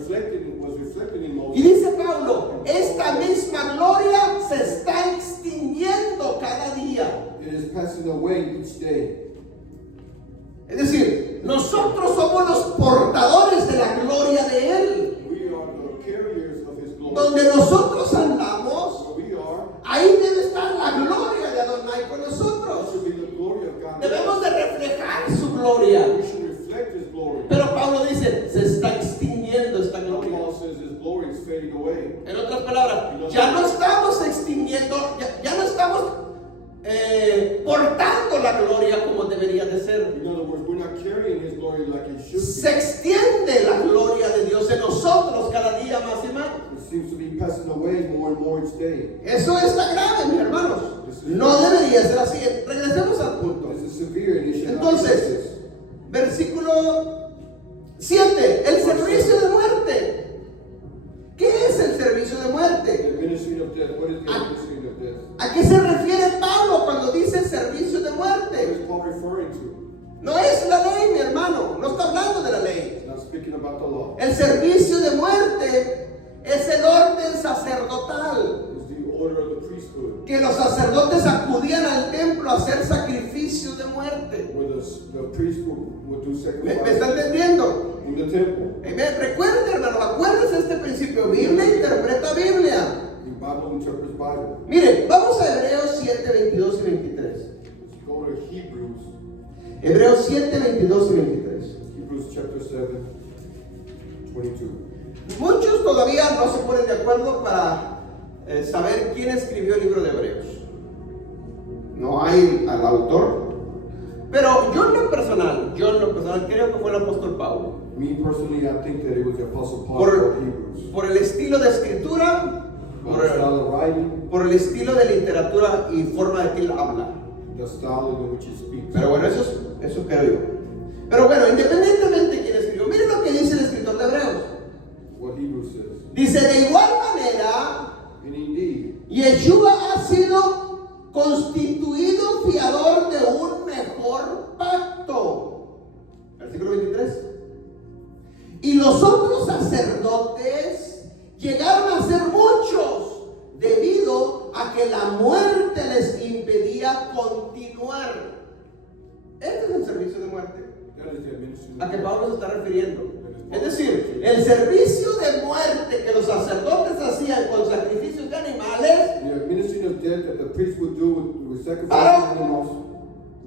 reflected in Y Moses. dice Pablo, esta misma gloria se está extinguiendo cada día. It is passing away each day. Es decir, nosotros somos los portadores de la gloria de Él. We are the carriers of his glory. Donde nosotros andamos, Where we are, ahí debe estar la gloria de Adonai con that nosotros. should be the glory of God. Debemos de reflejar su gloria. We should reflect his glory. Pero Pablo dice, se está extinguiendo esta gloria. Paul says his glory is fading away. En otras palabras, ya no estamos extinguiendo, ya no estamos portando la gloria como debería de ser. In other words, we're not carrying his glory like it should Se be. extiende la gloria de Dios en nosotros cada día más y más. It seems to be passing away more and more each day. Eso está grave, mis hermanos. No debería ser así. Regresemos al punto. This is severe and it should not be like Entonces, this. versículo 7, el servicio de muerte. ¿Qué es el servicio de muerte? The ministry of death. What is the ministry of death? ¿A qué se refiere Pablo cuando dice servicio de What muerte? is Paul referring to? No es la ley, mi hermano. No está hablando de la ley. He's not speaking about the law. El servicio de muerte es el orden sacerdotal. It's the order of the priesthood, Que los sacerdotes acudían al templo a hacer sacrificios de muerte. where the priest would do ¿Me sacrifice está entendiendo? in the temple. Amén. Recuerde, hermano, acuérdese este principio. Biblia interpreta Biblia. The Bible interprets Bible. Miren, vamos a Hebreos 7, 22 y 23. Let's go to Hebrews. Hebreos 7, 22 y 23. Hebrews chapter 7, 22. Muchos todavía no se ponen de acuerdo para saber quién escribió el libro de Hebreos. No hay al autor. Pero yo en lo personal creo que fue el apóstol Pablo. Me personally, I think that it was the Apostle Paul of Hebrews. Por el estilo de escritura, The style of writing, por el estilo de literatura y forma de que él habla. the style in which he speaks. Pero bueno, eso creo yo. Pero bueno, independientemente de quién escribió, miren lo que dice el escritor de Hebreos. What Hebrews says. Dice, de igual manera, And indeed, Yeshua ha sido constituido fiador de un mejor pacto. Versículo 23. Y los otros sacerdotes llegaron a ser muchos debido a que la muerte les impedía continuar. Este es el servicio de muerte that is the ministry a of que death. Pablo se está refiriendo. Es decir, el servicio de muerte que los sacerdotes hacían con sacrificios de animales, The ministry of death that the priest would do with sacrifice Ahora- of animals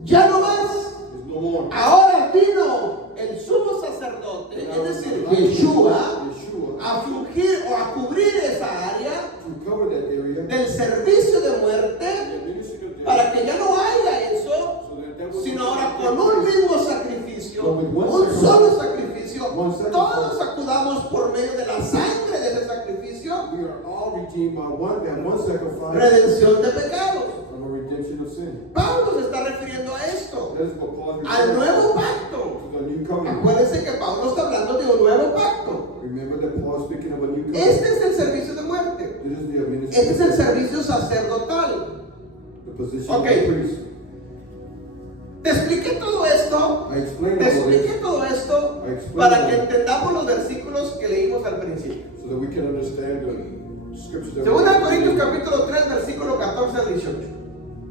ya no más. is no more. Ahora vino el sumo sacerdote, es decir, Yeshua, Yeshua, a fungir o a cubrir esa área to cover that area. del servicio de muerte The ministry of death, para que ya no haya eso, so that that would sino ahora con un mismo sacrificio, un solo sacrificio, todos acudamos por medio de la sangre de ese sacrificio, we are all redeemed by one sacrifice redención de pecados. of a redemption of sin. Pablo se está refiriendo a esto, That is what Paul is al referring nuevo pacto. to the new covenant. Acuérdense que Pablo está hablando de un nuevo pacto. Remember that Paul is speaking of a new covenant. Este es el servicio de muerte. This is the ministry Este es el of death, servicio sacerdotal. the position Okay. of the priest. Te expliqué todo esto. I explained Te all expliqué this todo esto I explained para all que this. entendamos los versículos que leímos al principio. so that we can understand the scriptures that Segunda de we Corintios read. capítulo 3, versículo 14 al 18.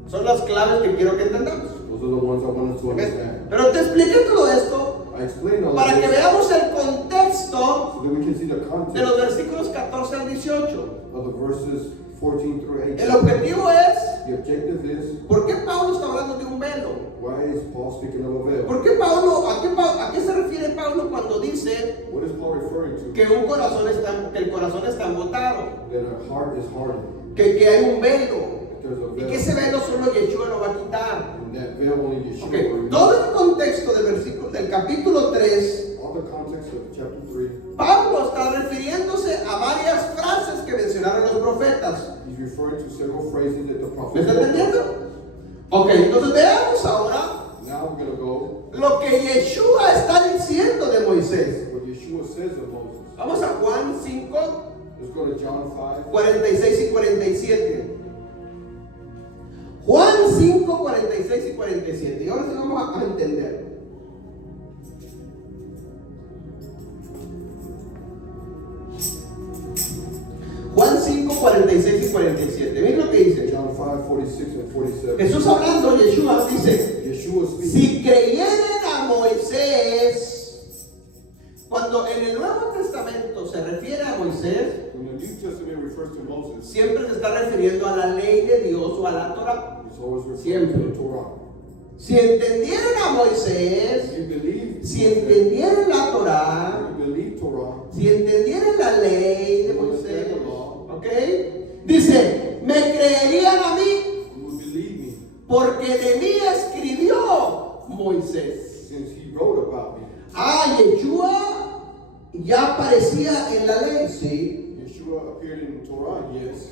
Son las claves que quiero que entendamos. Those are the ones I want us to ¿Ok? understand. Pero te expliqué todo esto I explained all para of que this veamos el contexto so that we can see the de context los versículos 14 al 18. of the verses 14 through 18. El objetivo es, The objective is, ¿por qué Pablo está hablando de un velo? why is Paul speaking of a veil? ¿Por qué Pablo, a qué se refiere Pablo cuando dice What is Paul referring to? que el corazón está embotado? That a heart is hardened. Que hay un velo. That there's a Y veil. que ese velo solo Yeshua lo va a quitar. And that veil only Yeshua Okay. will remove. Todo el contexto del capítulo 3, All the context of chapter 3, Pablo está refiriéndose a varias frases que mencionaron los profetas. he's referring to several phrases that the ¿Me prophet está spoke. entendiendo? Ok, entonces veamos ahora Now we're going to go lo que Yeshua está diciendo de Moisés. what Yeshua says of Moses. Vamos a Juan 5, Let's go to John 5. 46 y 47. Juan 5, 46 y 47. Y ahora sí vamos a entender. Juan 5, 46 y 47. Miren lo que dice. John 5, 46 and 47. Jesús hablando, Yeshua dice: Yeshua speaks. si creyeren a Moisés, cuando en el Nuevo Testamento se refiere a Moisés, When the New Testament refers to Moses, siempre se está refiriendo a la ley de Dios o a la Torah. it's always referring Siempre. to the Torah. Si entendieran a Moisés, You believe si Moses, entendieran la Torah, you believe Torah, si entendieran la ley de Moisés, ¿ok? Dice, me creerían a mí you will believe me, porque de mí escribió Moisés. since he wrote about me. Ah, Yeshua ya aparecía en la ley, sí. Yeshua appeared in Torah, yes.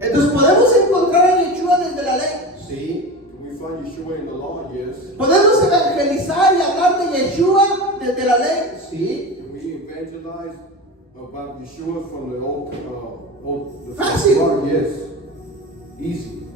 Entonces, ¿podemos encontrar a Yeshua desde la ley? Sí. Can we find Yeshua in the law? Yes. ¿Podemos evangelizar y hablar de Yeshua desde la ley? Sí. Can we evangelize about Yeshua from the the Fácil. Torah? Yes. Easy.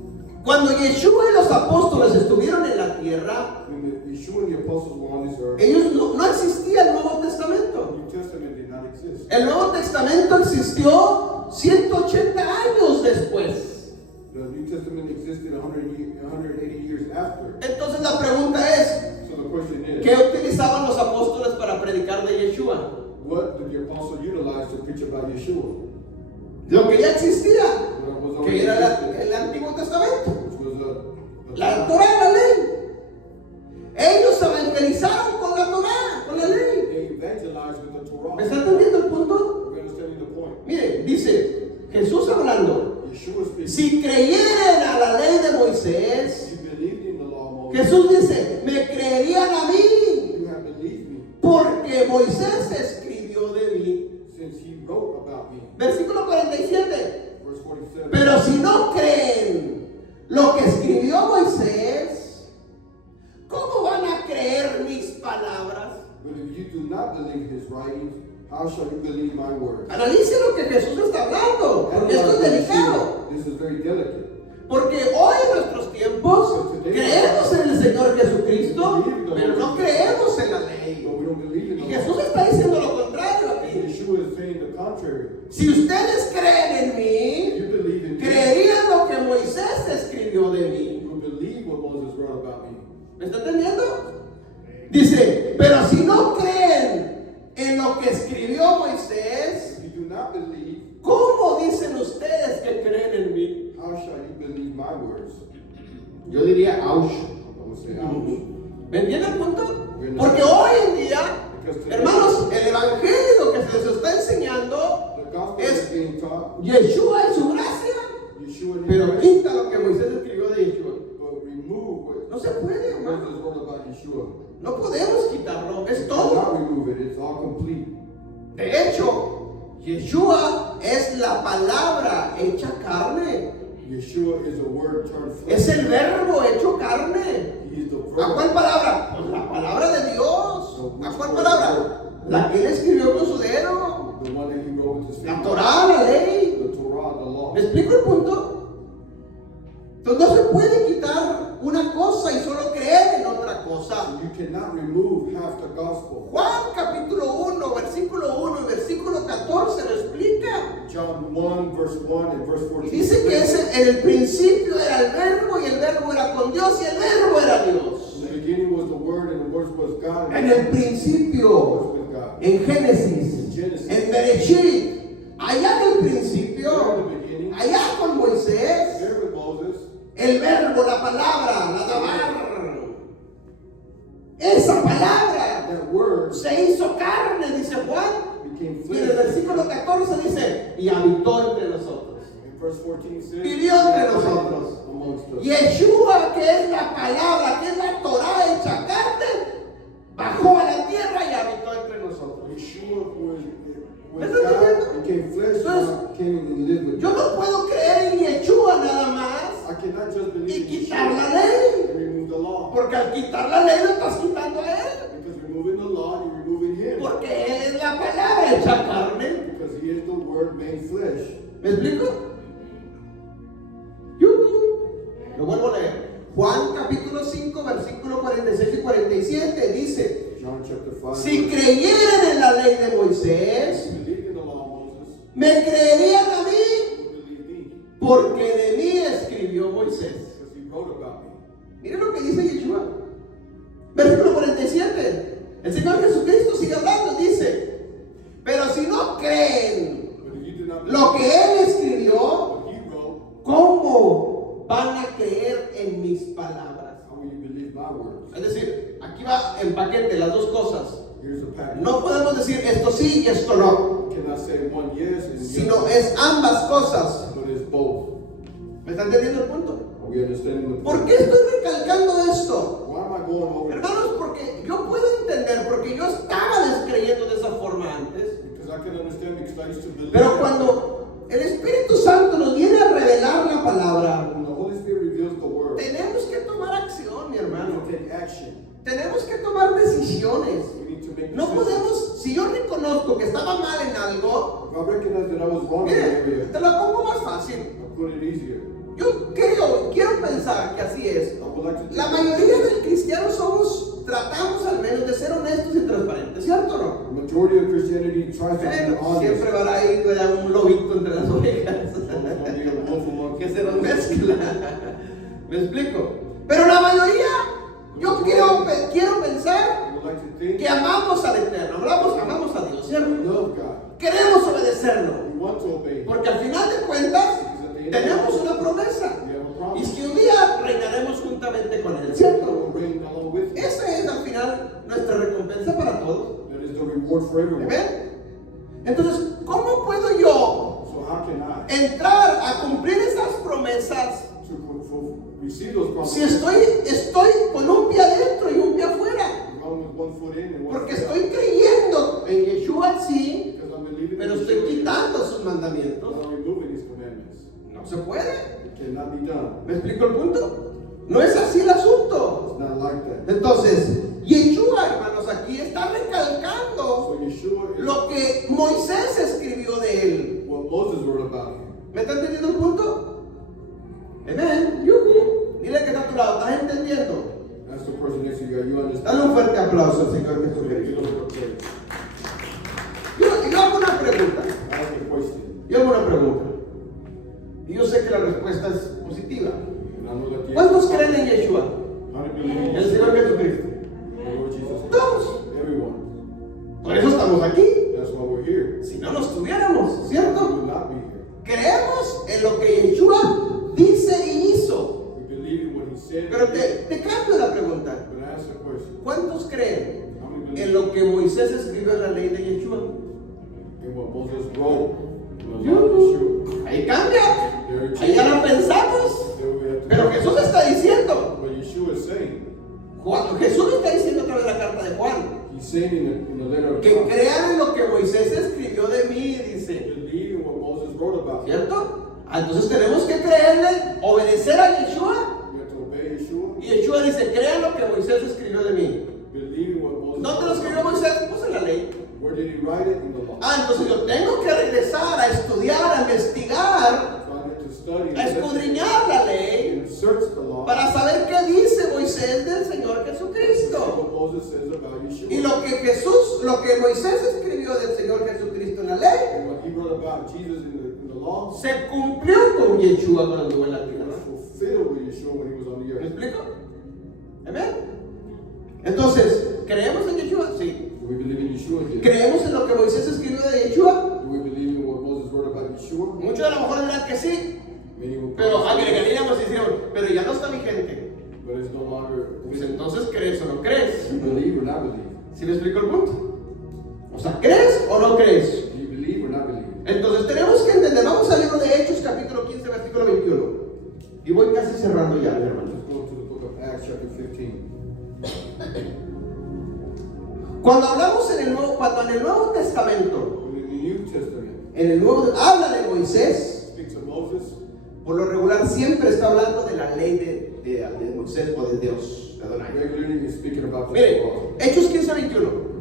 Cuando Yeshua y los apóstoles estuvieron en la tierra, When Yeshua and the apostles were on this earth, ellos no existía el Nuevo the Testamento. New Testament did not exist. El Nuevo Testamento existió 180 años después. The New Testament existed 180 years after. Entonces la pregunta es, So the question is, ¿qué utilizaban los apóstoles para predicar de Yeshua? what did the apostle utilize to preach about Yeshua? Lo que ya existía, What was que already era existed, el Antiguo Testamento, which was the la Torah. Torah, la ley. Ellos evangelizaron con la Torah, con la ley. They evangelized with the Torah. ¿Me está entendiendo el punto? We're understanding the point. Mire, dice Jesús hablando, Yeshua speaks. si creyeran a la ley de Moisés, You believed in the law of Moses. Jesús dice, me creerían a mí, You have believed me porque Moisés escribió de mí. since he wrote about me. Versículo 47. Verse 47. Pero si no creen lo que escribió Moisés, ¿cómo van a creer mis palabras? But if you do not believe his writings, how shall you believe my words? Analice lo que Jesús está hablando, porque esto es delicado. This is very delicate. Porque hoy en nuestros tiempos creemos en el Señor Jesucristo, pero no creemos en la ley. But we don't believe in Y the Jesús law. está diciendo lo contrario aquí. Yeshua is saying the contrary. Si ustedes creen en mí, You believe in me. creerían lo que Moisés escribió de mí. You will believe what Moses wrote about me. ¿Me está entendiendo? Dice, pero si no creen en lo que escribió Moisés, If you do not believe, ¿cómo dicen ustedes que creen en mí? how shall you believe my words? Yo diría, ouch. I would say, ouch. ¿Me entiende el punto? Porque hoy en día, hermanos, el evangelio que se les está enseñando The gospel es is being taught. Yeshua en su gracia, Yeshua and pero his grace, quita lo que Moisés escribió de Yeshua. but remove what No se puede, hermano. Moses wrote about Yeshua. No podemos quitarlo, es Do todo. not remove it. It's all complete. De hecho, Yeshua es la palabra hecha carne. Yeshua is a word turned flesh. Es el verbo hecho carne. He is the ¿A cuál verb. palabra? Pues la palabra de Dios. ¿A cuál palabra? La que él escribió con su dedo. The one that he wrote with his La finger. Torah, la ley. The Torah, the law. ¿Me explico el punto? Entonces no se puede quitar una cosa y solo creer en otra cosa. You cannot remove half the gospel. Juan capítulo 1, versículo 1 y versículo 14 lo explica. John 1, verse 1 and verse Y 14. dice que en el principio era el verbo y el verbo era con Dios y el verbo era Dios. In the beginning was the word, and the word was God. En el principio, en Génesis, en Bereshit, allá en el principio, allá con Moisés, el verbo, la palabra, la dabar, esa palabra se hizo carne, dice Juan. Y en el versículo 14 dice, y habitó entre nosotros. Vivió entre nosotros. Yeshua, que es la palabra, que es la Torah hecha carne, bajó a la tierra y habitó entre nosotros. Yo no puedo creer en Yeshua nada más y quitar la ley. Porque al quitar la ley lo estás quitando a él. Porque él es la palabra hecha carne. ¿Me explico? Lo vuelvo a leer. Juan capítulo 5, versículo 46 y 47 dice: si creyeran en la ley de Moisés, me creerían a mí, porque de mí escribió Moisés. Miren lo que dice Yeshua. Versículo 47. El Señor Jesucristo sigue hablando, dice: pero si no creen lo que Él escribió, ¿cómo van a creer en mis palabras? Es decir, aquí va en paquete las dos cosas. No podemos decir esto sí y esto no, sino es ambas cosas. ¿Me está entendiendo el punto? ¿Por qué estoy recalcando esto? Hermanos, porque yo puedo entender, porque yo estaba descreyendo de esa forma antes. Pero cuando el Espíritu Santo nos viene a revelar la palabra, tenemos que tomar acción, mi hermano. Tenemos que tomar decisiones. No podemos, si yo reconozco que estaba mal en algo, mire, te lo pongo más fácil. Yo quiero pensar que así es. La mayoría de cristianos tratamos al menos de ser honestos y transparentes, ¿cierto o no? Siempre va a ir un lobito entre las orejas que se nos mezcla. ¿Me explico? Pero la mayoría, yo quiero pensar que amamos al Eterno, amamos a Dios, ¿cierto? Queremos obedecerlo, porque al final de cuentas tenemos una promesa, y es que un día reinaremos juntamente con Él, ¿cierto? Esa es al final nuestra recompensa para todos. ¿Ven? Entonces, ¿cómo puedo yo entrar a cumplir esas promesas si estoy con un pie adentro y un pie afuera? Porque estoy creyendo en Yeshua sí, pero estoy quitando sus mandamientos. No se puede. ¿Me explico el punto? No es así el asunto. Entonces, Yeshua, hermanos, aquí está recalcando lo que Moisés escribió de él. ¿Me está entendiendo el punto? Amén. Dile que está a tu lado, ¿estás entendiendo? Dale un fuerte aplauso al Señor Jesucristo. Yo hago una pregunta. Y yo sé que la respuesta es positiva. ¿Cuántos creen en Yeshua? El Señor Jesucristo. Todos. Por eso estamos aquí. Si no, no estuviéramos, ¿cierto? Creemos en lo que Yeshua dice y hizo. Pero te cambio la pregunta. ¿Cuántos creen en lo que Moisés escribió en la ley de Yeshua? Ahí cambia. Ahí ya lo pensamos. Pero Jesús está diciendo. Jesús está diciendo a través de la carta de Juan que crean en lo que Moisés escribió de mí, dice. ¿Cierto? Entonces tenemos que creerle, obedecer a Yeshua. Y Yeshua dice, crean lo que Moisés escribió de mí. ¿Dónde lo escribió Moisés? Pues en la ley. Entonces yo tengo que regresar a estudiar, a investigar, a escudriñar la ley para saber qué dice Moisés del Señor Jesucristo. Y lo que Moisés escribió del Señor Jesucristo en la ley se cumplió con Yeshua cuando estuvo en la tierra. ¿Me explico? ¿Amén? Entonces, ¿qué muchos a lo mejor dirán que sí, Many will pero probably say, agregaríamos y dijeron, pero ya no está vigente. but it's no longer. Pues entonces, ¿crees o no crees? You believe or not believe? ¿Sí me explico el punto? O sea, ¿crees o no crees? Do you believe or not believe? Entonces tenemos que entender, vamos al libro de Hechos capítulo 15 versículo 21 y voy casi cerrando ya, mi hermano. Let's go to the book of Acts chapter 15. Cuando hablamos en el Nuevo Testamento, When in the New Testament, en el Nuevo habla de Moisés, speaks of Moses. por lo regular siempre está hablando de la ley de Moisés o de Dios, de Adonai. Regularly he's speaking about the Mire, law. Hechos 15 21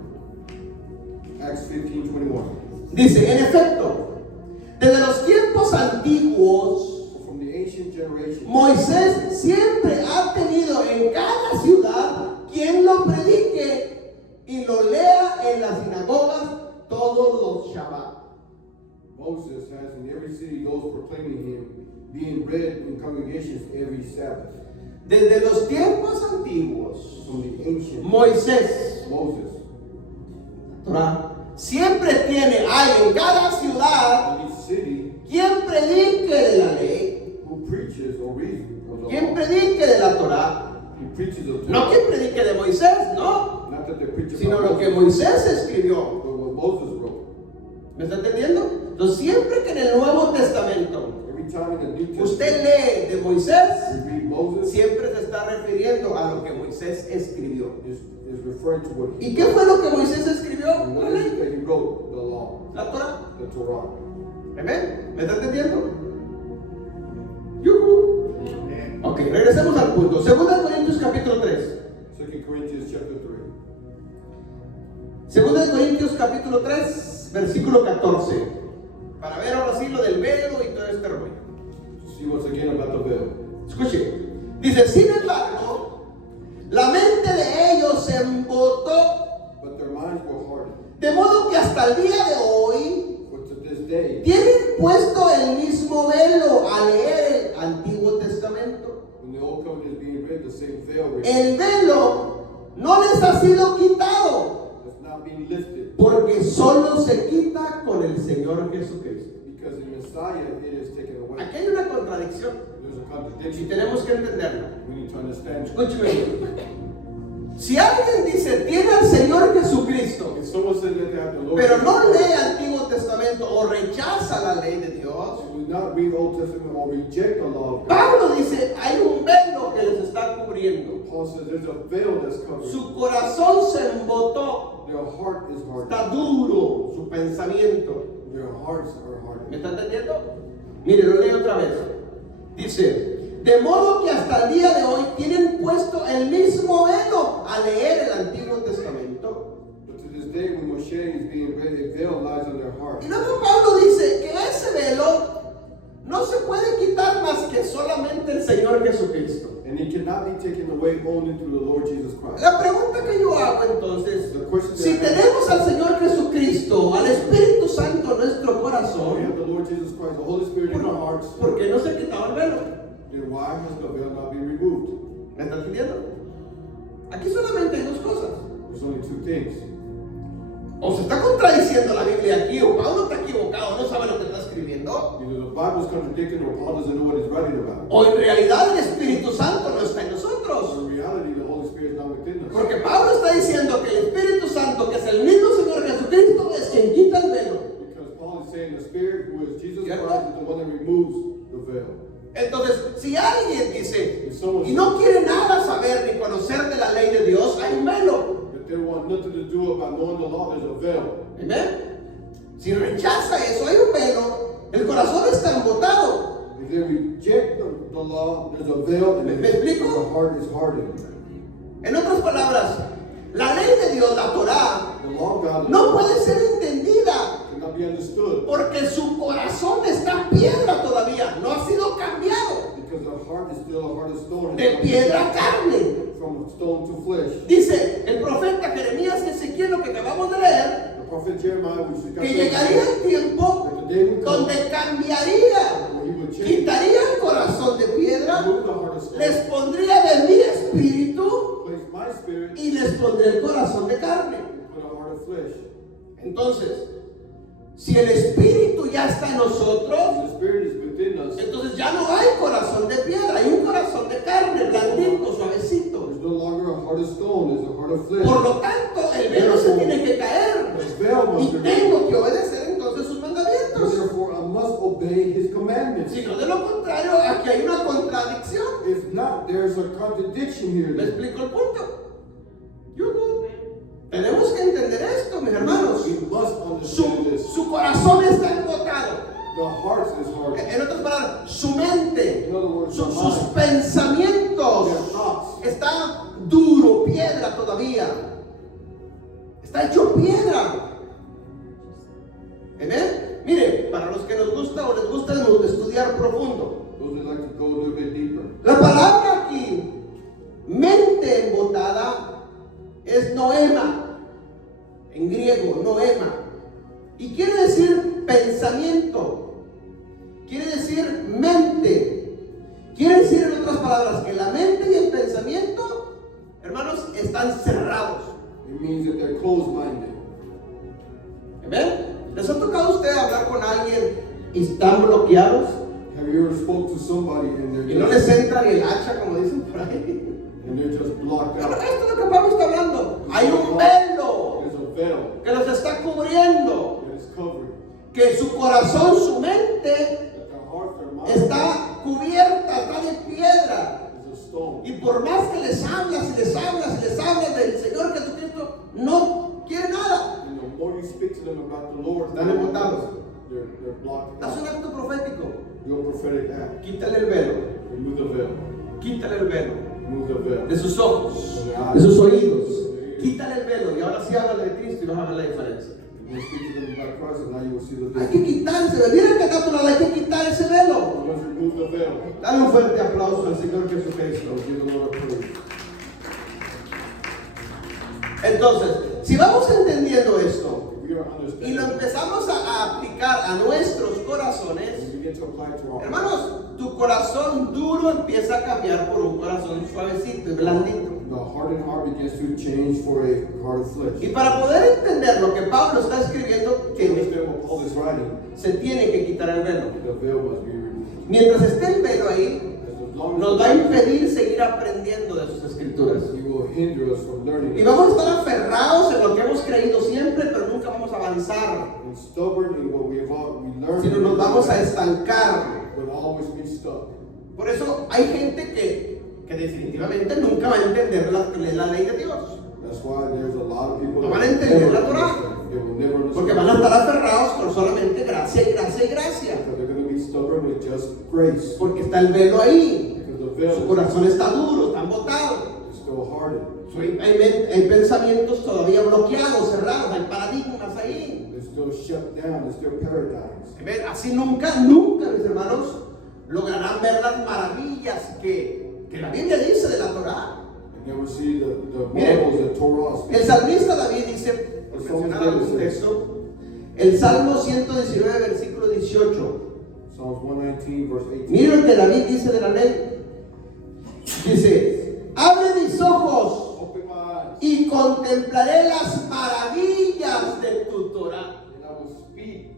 Acts 15:21. dice, en efecto, desde los tiempos antiguos, From the ancient generation, Moisés siempre ha tenido en cada ciudad quien lo predique y lo lea en las sinagogas todos los Shabbat. Moses has in every city those proclaiming him, being read in congregations every Sabbath. Desde los tiempos antiguos, From the ancient Moisés, Moses, Torah, siempre hay en cada ciudad in each city, quien predique de la ley, who preaches or reads of the quien law. predique de la Torah. He preaches of No Torah. quien predique de Moisés, no, Not that they preach sino about lo que Moses, Moisés escribió. but what Moses wrote. ¿Me está entendiendo? Entonces, siempre que en el Nuevo Testamento Every time in the New Testament usted lee de Moisés, we read Moses, siempre se está refiriendo a lo que Moisés escribió. is referring to what he ¿Y qué fue lo que Moisés escribió? And what La is it ley, that he wrote? The law, la Torah. the Torah. ¿Amén? ¿Me está entendiendo? ¡Yuhu! Ok, regresemos al punto. 2 Corintios capítulo 3. 2 Corinthians chapter 3. 2 Corintios capítulo 3, versículo 14. Para ver ahora sí lo del velo y todo este rollo. See once again about the veil. Escuche. Dice, sin embargo, la mente de ellos se embotó, But their minds were hardened. de modo que hasta el día de hoy For to this day, tienen puesto el mismo velo a leer el Antiguo Testamento. when the old covenant is being read, the same veil written El velo no les ha sido quitado, is not being lifted, porque solo se quita con el Señor Jesucristo. because in Messiah it is taken away. Aquí hay una contradicción There's a y contradiction. tenemos que entenderla. We need to understand. Escúcheme. Si alguien dice, tiene al Señor Jesucristo, If someone says that they have the Lord, pero no lee Antiguo Testamento o rechaza la ley de Dios, do not read Old Testament or reject the law of God. Pablo dice, hay un velo que les está cubriendo. Paul says there's a veil that's covered. Su corazón se embotó, Their heart is hardened. está duro su pensamiento. Their hearts are ¿Me hardened. está entendiendo? Mire, lo leo otra vez. Dice, de modo que hasta el día de hoy tienen puesto el mismo velo a leer el Antiguo Testamento. But to this day, when Moshe is being read, a veil lies on their heart. Y luego Pablo dice que ese velo no se puede quitar más que solamente el Señor Jesucristo. And it cannot be taken away only through the Lord Jesus Christ. La pregunta que yo hago entonces, The question si that I tenemos al Señor Jesucristo, al Espíritu Santo en nuestro we corazón, have the Lord Jesus Christ, the Holy Spirit in our hearts, ¿por qué no se ha quitado el velo? then why has the veil not been removed? ¿Me está entendiendo? Aquí solamente hay dos cosas. There's only two things. O se está contradiciendo la Biblia aquí, o Pablo está equivocado, no sabe lo que está escribiendo, Either the Bible's contradicting or Paul doesn't know what he's writing about. o en realidad el Espíritu Santo no está en Or nosotros. in reality, the Holy Spirit is not within us. Porque Pablo está diciendo que el Espíritu Santo, que es el mismo Señor Jesucristo, es quien quita el velo. Because Paul is saying the Spirit, who is Jesus ¿Cierto? Christ, is the one that removes the veil. Entonces, si alguien dice If someone y no quiere nada saber ni conocer de la ley de Dios, hay un velo. If they want nothing to do about knowing the law, there's a veil. ¿Amén? Si rechaza eso, hay un velo. El corazón está embotado. If they reject the law, there's a veil, and ¿Me explico? the heart is hardened. En otras palabras, la ley de Dios, la Torah, The law of God no puede ser entendida cannot be understood porque su corazón está piedra todavía, no ha sido cambiado because the heart is still a heart of stone. de piedra a carne. From stone to flesh. Dice el profeta Jeremías y Ezequiel, lo que acabamos de leer, The prophet Jeremiah, which is que llegaría el tiempo that the day would come donde cambiaría, when he would change, quitaría el corazón de piedra, remove the heart of stone, les pondría de mi espíritu place my spirit, y les pondré el corazón de carne. and put a heart of flesh. Entonces, Si el Espíritu ya está en nosotros, The Spirit is within us. entonces ya no hay corazón de piedra, hay un corazón de carne, blandito, suavecito. There's no longer a heart of stone, there's a heart of flesh. Por lo tanto, el velo se tiene que caer. The veil Y must be tengo que obedecer entonces sus removed. mandamientos. Therefore, I must obey His commandments. Si no, de lo contrario, aquí hay una contradicción. If not, there's a contradiction here. ¿Me explico el punto? Yuhu. Tenemos que entender esto, mis hermanos. We must understand this. Su corazón está embotado. The heart is hard. En otras palabras, su mente, In other words, sus the mind, pensamientos their thoughts, está duro, piedra todavía. Está hecho piedra. ¿Amén? Mire, para los que nos gusta o les gusta estudiar profundo, those that like to go a little bit deeper. la palabra aquí, mente embotada, es noema, en griego, noema, y quiere decir pensamiento, quiere decir mente, quiere decir en otras palabras que la mente y el pensamiento, hermanos, están cerrados. It means that they're closed-minded. ¿Ven? ¿Les ha tocado a usted hablar con alguien y están bloqueados? Have you ever spoke to somebody and Y no they're les entra ni el hacha, como dicen por ahí. just blocked Pero out? esto es lo que Pablo está hablando. Hay un velo There's a veil que los está cubriendo, that is covering. que su corazón, su mente That their heart, their mind está cubierta, está de piedra. is a stone. Y por más que les hablas y les hablas y les hablas del Señor Jesucristo, no quiere nada. And the more you speak to them about the Lord, Están embotados. they're blocked Haz un out. acto profético. Do a prophetic act. Quítale el velo. Remove the veil. Quítale el velo Remove the veil. de sus ojos, de sus oídos. Quítale el velo y ahora sí habla de Cristo y vas a ver la diferencia. You speak to them about Christ, and now you will see the Hay difference. que quitar ese velo. Mira que acá a tu lado hay que quitar ese velo. You must remove the veil. Dale un fuerte aplauso al Señor Jesucristo. Give the Lord a praise. Entonces, si vamos entendiendo esto If we are y lo understanding, empezamos a aplicar a nuestros corazones, we begin to apply to our hermanos, tu corazón duro empieza a cambiar por un corazón suavecito y blandito. the hardened heart begins to change for a heart of flesh. Y para poder entender lo que Pablo está escribiendo, To que understand what Paul is writing, se tiene que quitar el velo. the veil must be removed. Mientras esté el velo ahí, As long nos va a impedir seguir aprendiendo de sus escrituras. He will hinder us from learning. Y vamos a estar aferrados en lo que hemos creído siempre, pero nunca vamos a avanzar. And stubborn in what we learned. Sino nos vamos a estancar. Will always be stuck. Por eso hay gente que definitivamente nunca va a entender la ley de Dios. That's why there's a lot of people No that van a entender never la Torah. understand. They will never understand. Porque van a estar aferrados con solamente gracia y gracia y gracia. Because they're going to be stubborn with just grace. Porque está el velo ahí. Because the veil Su corazón está duro, está embotado. is still hardened. Hay pensamientos todavía bloqueados, cerrados, hay paradigmas ahí. They're still shut down. They're still paradigms. Ven, así nunca, nunca, mis hermanos, lograrán ver las maravillas que la Biblia dice de la Torah. And never see the Mire, marvels that Torah speaks. El salmista David dice, por mencionar algún texto, el Salmo 119, versículo 18. Psalms 119, verse 18. Mira lo que David dice de la ley. Dice, abre mis ojos Open my eyes, y contemplaré las maravillas de tu Torah. and I will speak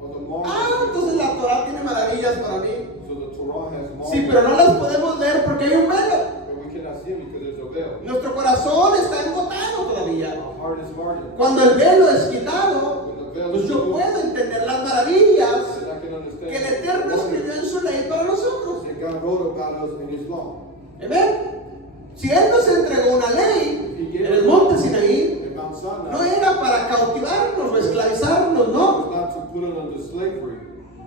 of the marvels. Entonces la Torah tiene maravillas para mí. So the Torah has marvels. Sí, pero no las podemos ver porque hay un velo. But we cannot see them because there's a veil. Nuestro corazón está embotado todavía. Our heart is hardened. Cuando el velo es quitado, When the veil pues is yo removed, puedo entender las maravillas then I can understand que el Eterno the escribió en su ley para nosotros. that God wrote about us in His law. ¿Ven? Si Él nos entregó una ley en el monte Sinaí, In Mount Sinai, no era para cautivarnos o esclavizarnos, it's no. not to put us under slavery.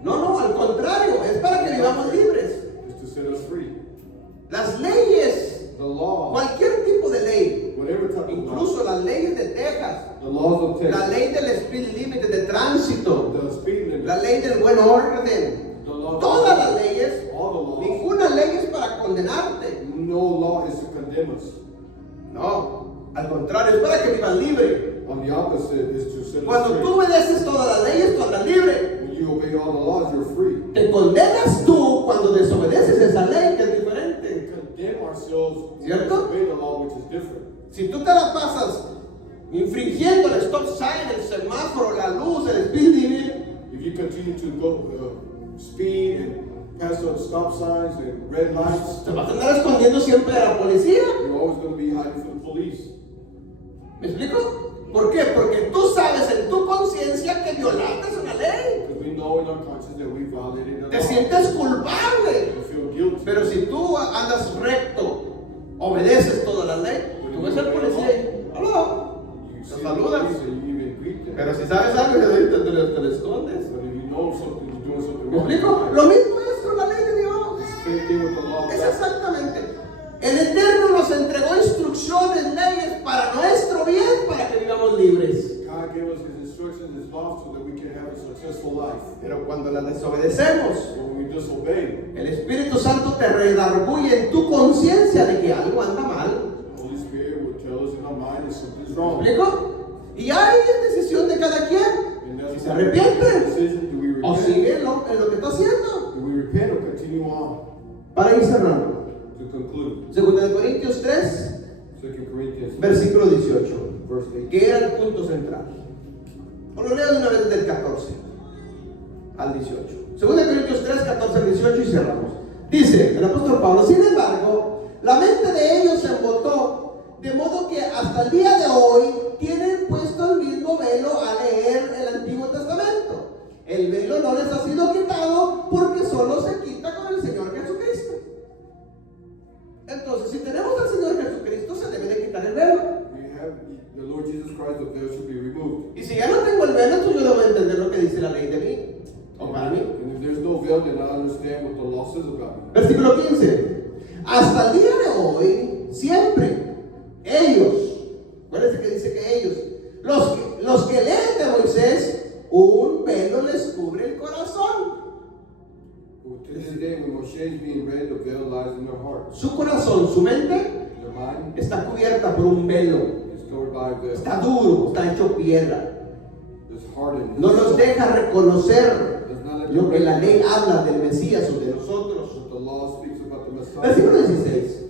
No, al contrario, es para que vivamos libres. It's to set us free. Las leyes, The law, cualquier tipo de ley, whatever type of law, incluso las leyes de Texas, the laws of la Texas, ley del speed limit de tránsito, the speed limit, la ley del buen orden, the law, todas las leyes, all the laws. ninguna ley es para condenarte. No law is to condemn us. No, al contrario, es para que vivas libre. On the opposite is to set us Cuando tú free. obedeces todas las leyes, tú andas libre. When you obey all the laws, you're free. Te condenas tú cuando desobedeces esa ley, que es diferente. Condemn ourselves when we ¿Cierto? obey the law, which is different. Si tú te la pasas infringiendo el stop sign, el semáforo, la luz, el speed limit, you continue to go speed and pass on stop signs and red lights, te vas a andar escondiendo siempre de la policía. you're always going to be hiding from the police. ¿Me explico? ¿Por qué? Porque tú sabes en tu conciencia que violaste una ley. Because we know in our conscience that we violated the Te law. sientes culpable. We feel guilty. Pero si tú andas recto, obedeces toda la ley, tú ves al policía y ¡aló! You Te see the saludas. police and you even greet them. Pero si sabes algo, te lo escondes. But if you know something, you're doing something ¿Me wrong. explico? Lo mismo es con la ley de Dios. Same thing with the law of Es God. exactamente. El Eterno nos entregó instrucciones, leyes para nuestro bien, para que vivamos libres. God gave us His instructions, His law, so that we can have a successful life. Pero cuando las desobedecemos, But when we disobey, el Espíritu Santo te redarguye en tu conciencia de que algo anda mal. the Holy Spirit will tell us in our mind that something's ¿Me wrong. explico? Y ahí es decisión de cada quien. And Si that's se the arrepiente decision. Do we o repent? sigue en lo que está haciendo. Do we repent or continue on? Para ir cerrando. To conclude, Segunda de Corintios 3, 2 Corinthians versículo 18. verse 8. Que era el punto central. O lo leo de una vez del 14 al 18. Segunda de Corintios 3, 14 al 18 y cerramos. Dice el apóstol Pablo: sin embargo, la mente de ellos se embotó, de modo que hasta el día de hoy tienen puesto el mismo velo a leer el Antiguo Testamento. El velo no les ha sido quitado porque solo se quita con el Señor Jesucristo. Entonces, si tenemos al Señor Jesucristo, se debe de quitar el velo. We have the Lord Jesus Christ, the veil should be removed. Y si ya no tengo el velo, entonces yo debo entender lo que dice la ley de mí, o para mí. And if there's no veil, then I understand what the law says about me. Versículo 15. Hasta el día de hoy, siempre, ellos, acuérdense que dice que ellos, los que leen de Moisés, un velo les cubre el corazón. To this day, when Moshe is being read, the veil lies in their heart. Su corazón, su mente, Their mind está cubierta por un velo. is covered by a veil. Está duro, está hecho piedra. It's hardened. No nos deja reconocer Does not let lo que la ley recognize habla del Mesías o de nosotros. what the law speaks about the Messiah. Versículo 16.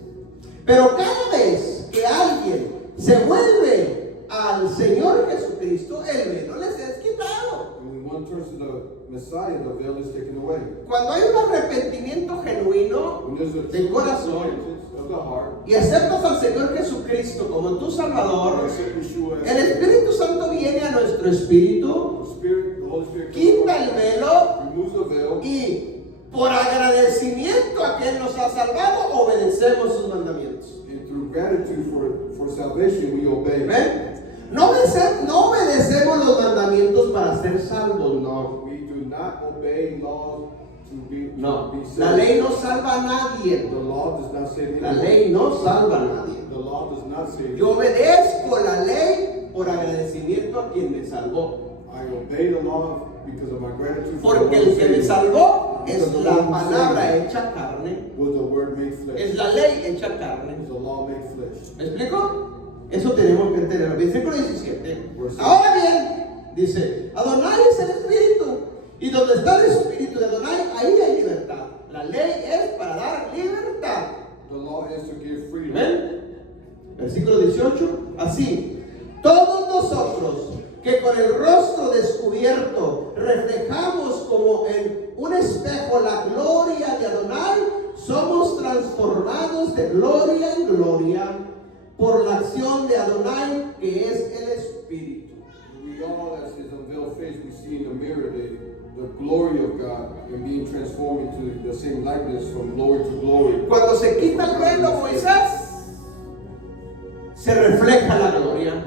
Pero cada vez que alguien se vuelve al Señor Jesucristo, el velo les es quitado. And when one turns to the Messiah, the veil is taken away. Cuando hay un arrepentimiento genuino When there's a de corazón repentance of the heart, y aceptas al Señor Jesucristo como tu Salvador, accept Yeshua as el Espíritu Santo viene a nuestro espíritu, the Holy Spirit quita el velo removes the veil, y por agradecimiento a quien nos ha salvado, obedecemos sus mandamientos. and through gratitude for salvation, we obey. ¿Ven? No obedecemos los mandamientos para ser salvos, no. We do not obey laws to be saved. La ley no salva a nadie. The law does not save La anyone. ley no salva a nadie. The law does not save Yo obedezco la ley por agradecimiento a quien me salvó. I obey the law because of my gratitude for Porque el que me the salvó es la palabra hecha carne, was the word made es flesh. la ley hecha carne. It's the law made flesh. ¿Me explico? Eso tenemos que entender. Versículo 17. Ahora bien, dice, Adonai es el Espíritu. Y donde está el Espíritu de Adonai, ahí hay libertad. La ley es para dar libertad. The law is to give freedom. ¿Ven? Versículo 18. Así, todos nosotros que con el rostro descubierto reflejamos como en un espejo la gloria de Adonai, somos transformados de gloria en gloria por la acción de Adonai, que es el Espíritu. We all, as his unveiled face, we see in the mirror the glory of God and being transformed into the same likeness from glory to glory. Cuando se quita el velo, Moisés, se refleja la gloria.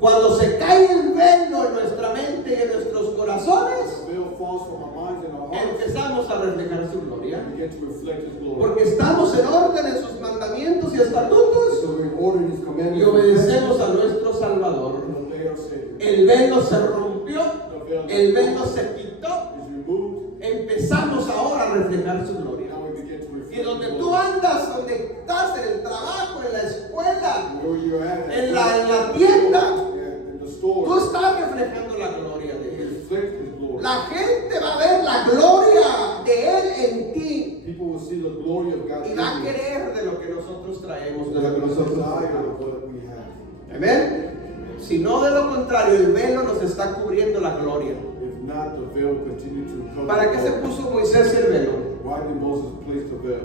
Cuando se cae el velo en nuestra mente y en nuestros corazones, The veil falls from our minds and our hearts. empezamos a reflejar su gloria. We get to reflect his glory. Porque estamos en orden en sus mandamientos y estatutos So we order his y commandments obedecemos a nuestro Salvador. and obey our Savior. El velo se rompió, The veil el velo se quitó. is removed. Empezamos ahora a reflejar su gloria. Now we begin to Y reflect donde his tú glory. andas, donde estás, en el trabajo, en la escuela, Where you're at, en la tienda, in the tú store, estás reflejando la gloria de Él. reflect his glory. La gente va a ver la gloria de Él en ti People will see the glory of God y in va a you. querer de lo que nosotros traemos, de They lo que will nosotros desire tenemos. what we have. Amén. Si no, de lo contrario, el velo nos está cubriendo la gloria. If not the veil continue to cover? ¿Para qué se puso Moisés el velo? Why did Moses place the veil?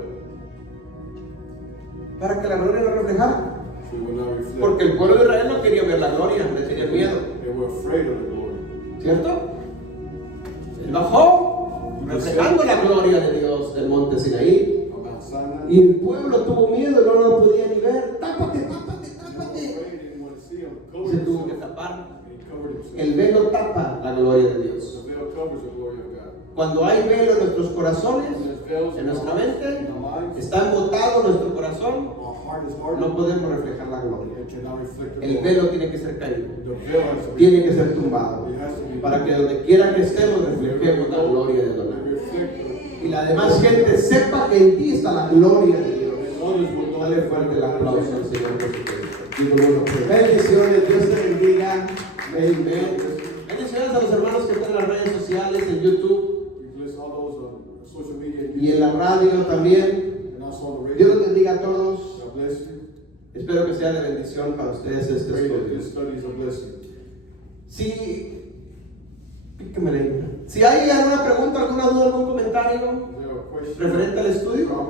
Para que la gloria lo reflejara. So it will not reflect. Porque el pueblo de Israel no quería ver la gloria, le tenía miedo. They were afraid of the glory. ¿Cierto? Él bajó reflejando la gloria de Dios del monte Sinaí. On Mount Sinai. Y el pueblo tuvo miedo y no lo podía ni ver. ¡Tápate, tápate, They tápate! were afraid, they didn't want to see him. Se Covered tuvo que himself. tapar. And he covered himself. El velo tapa la gloria de Dios. The veil covers the glory of God. Cuando hay velo en nuestros corazones, When there's veils en nuestra mente, in our minds, está embotado nuestro corazón, our heart is hardened. no podemos reflejar la gloria. It cannot reflect the El glory. velo tiene que ser caído, The veil has to be tiene que ser tumbado, It has to be para que donde quiera que estemos reflejemos la gloria de Dios. Y la demás gente sepa que en ti está la gloria de Dios. Dale fuerte el aplauso al Señor Jesucristo. Digo, bueno, pues, bendiciones, Dios te bendiga. Amén. Bendiciones a los hermanos que están en las redes sociales, en YouTube We bless all those on social media y en la radio también. and also on the radio. Dios los bendiga a todos. God bless you. Espero que sea de bendición para ustedes este Pray that estudio. this study is a blessing. Si hay alguna pregunta, alguna duda, algún comentario Is there a question? referente al estudio, Comment?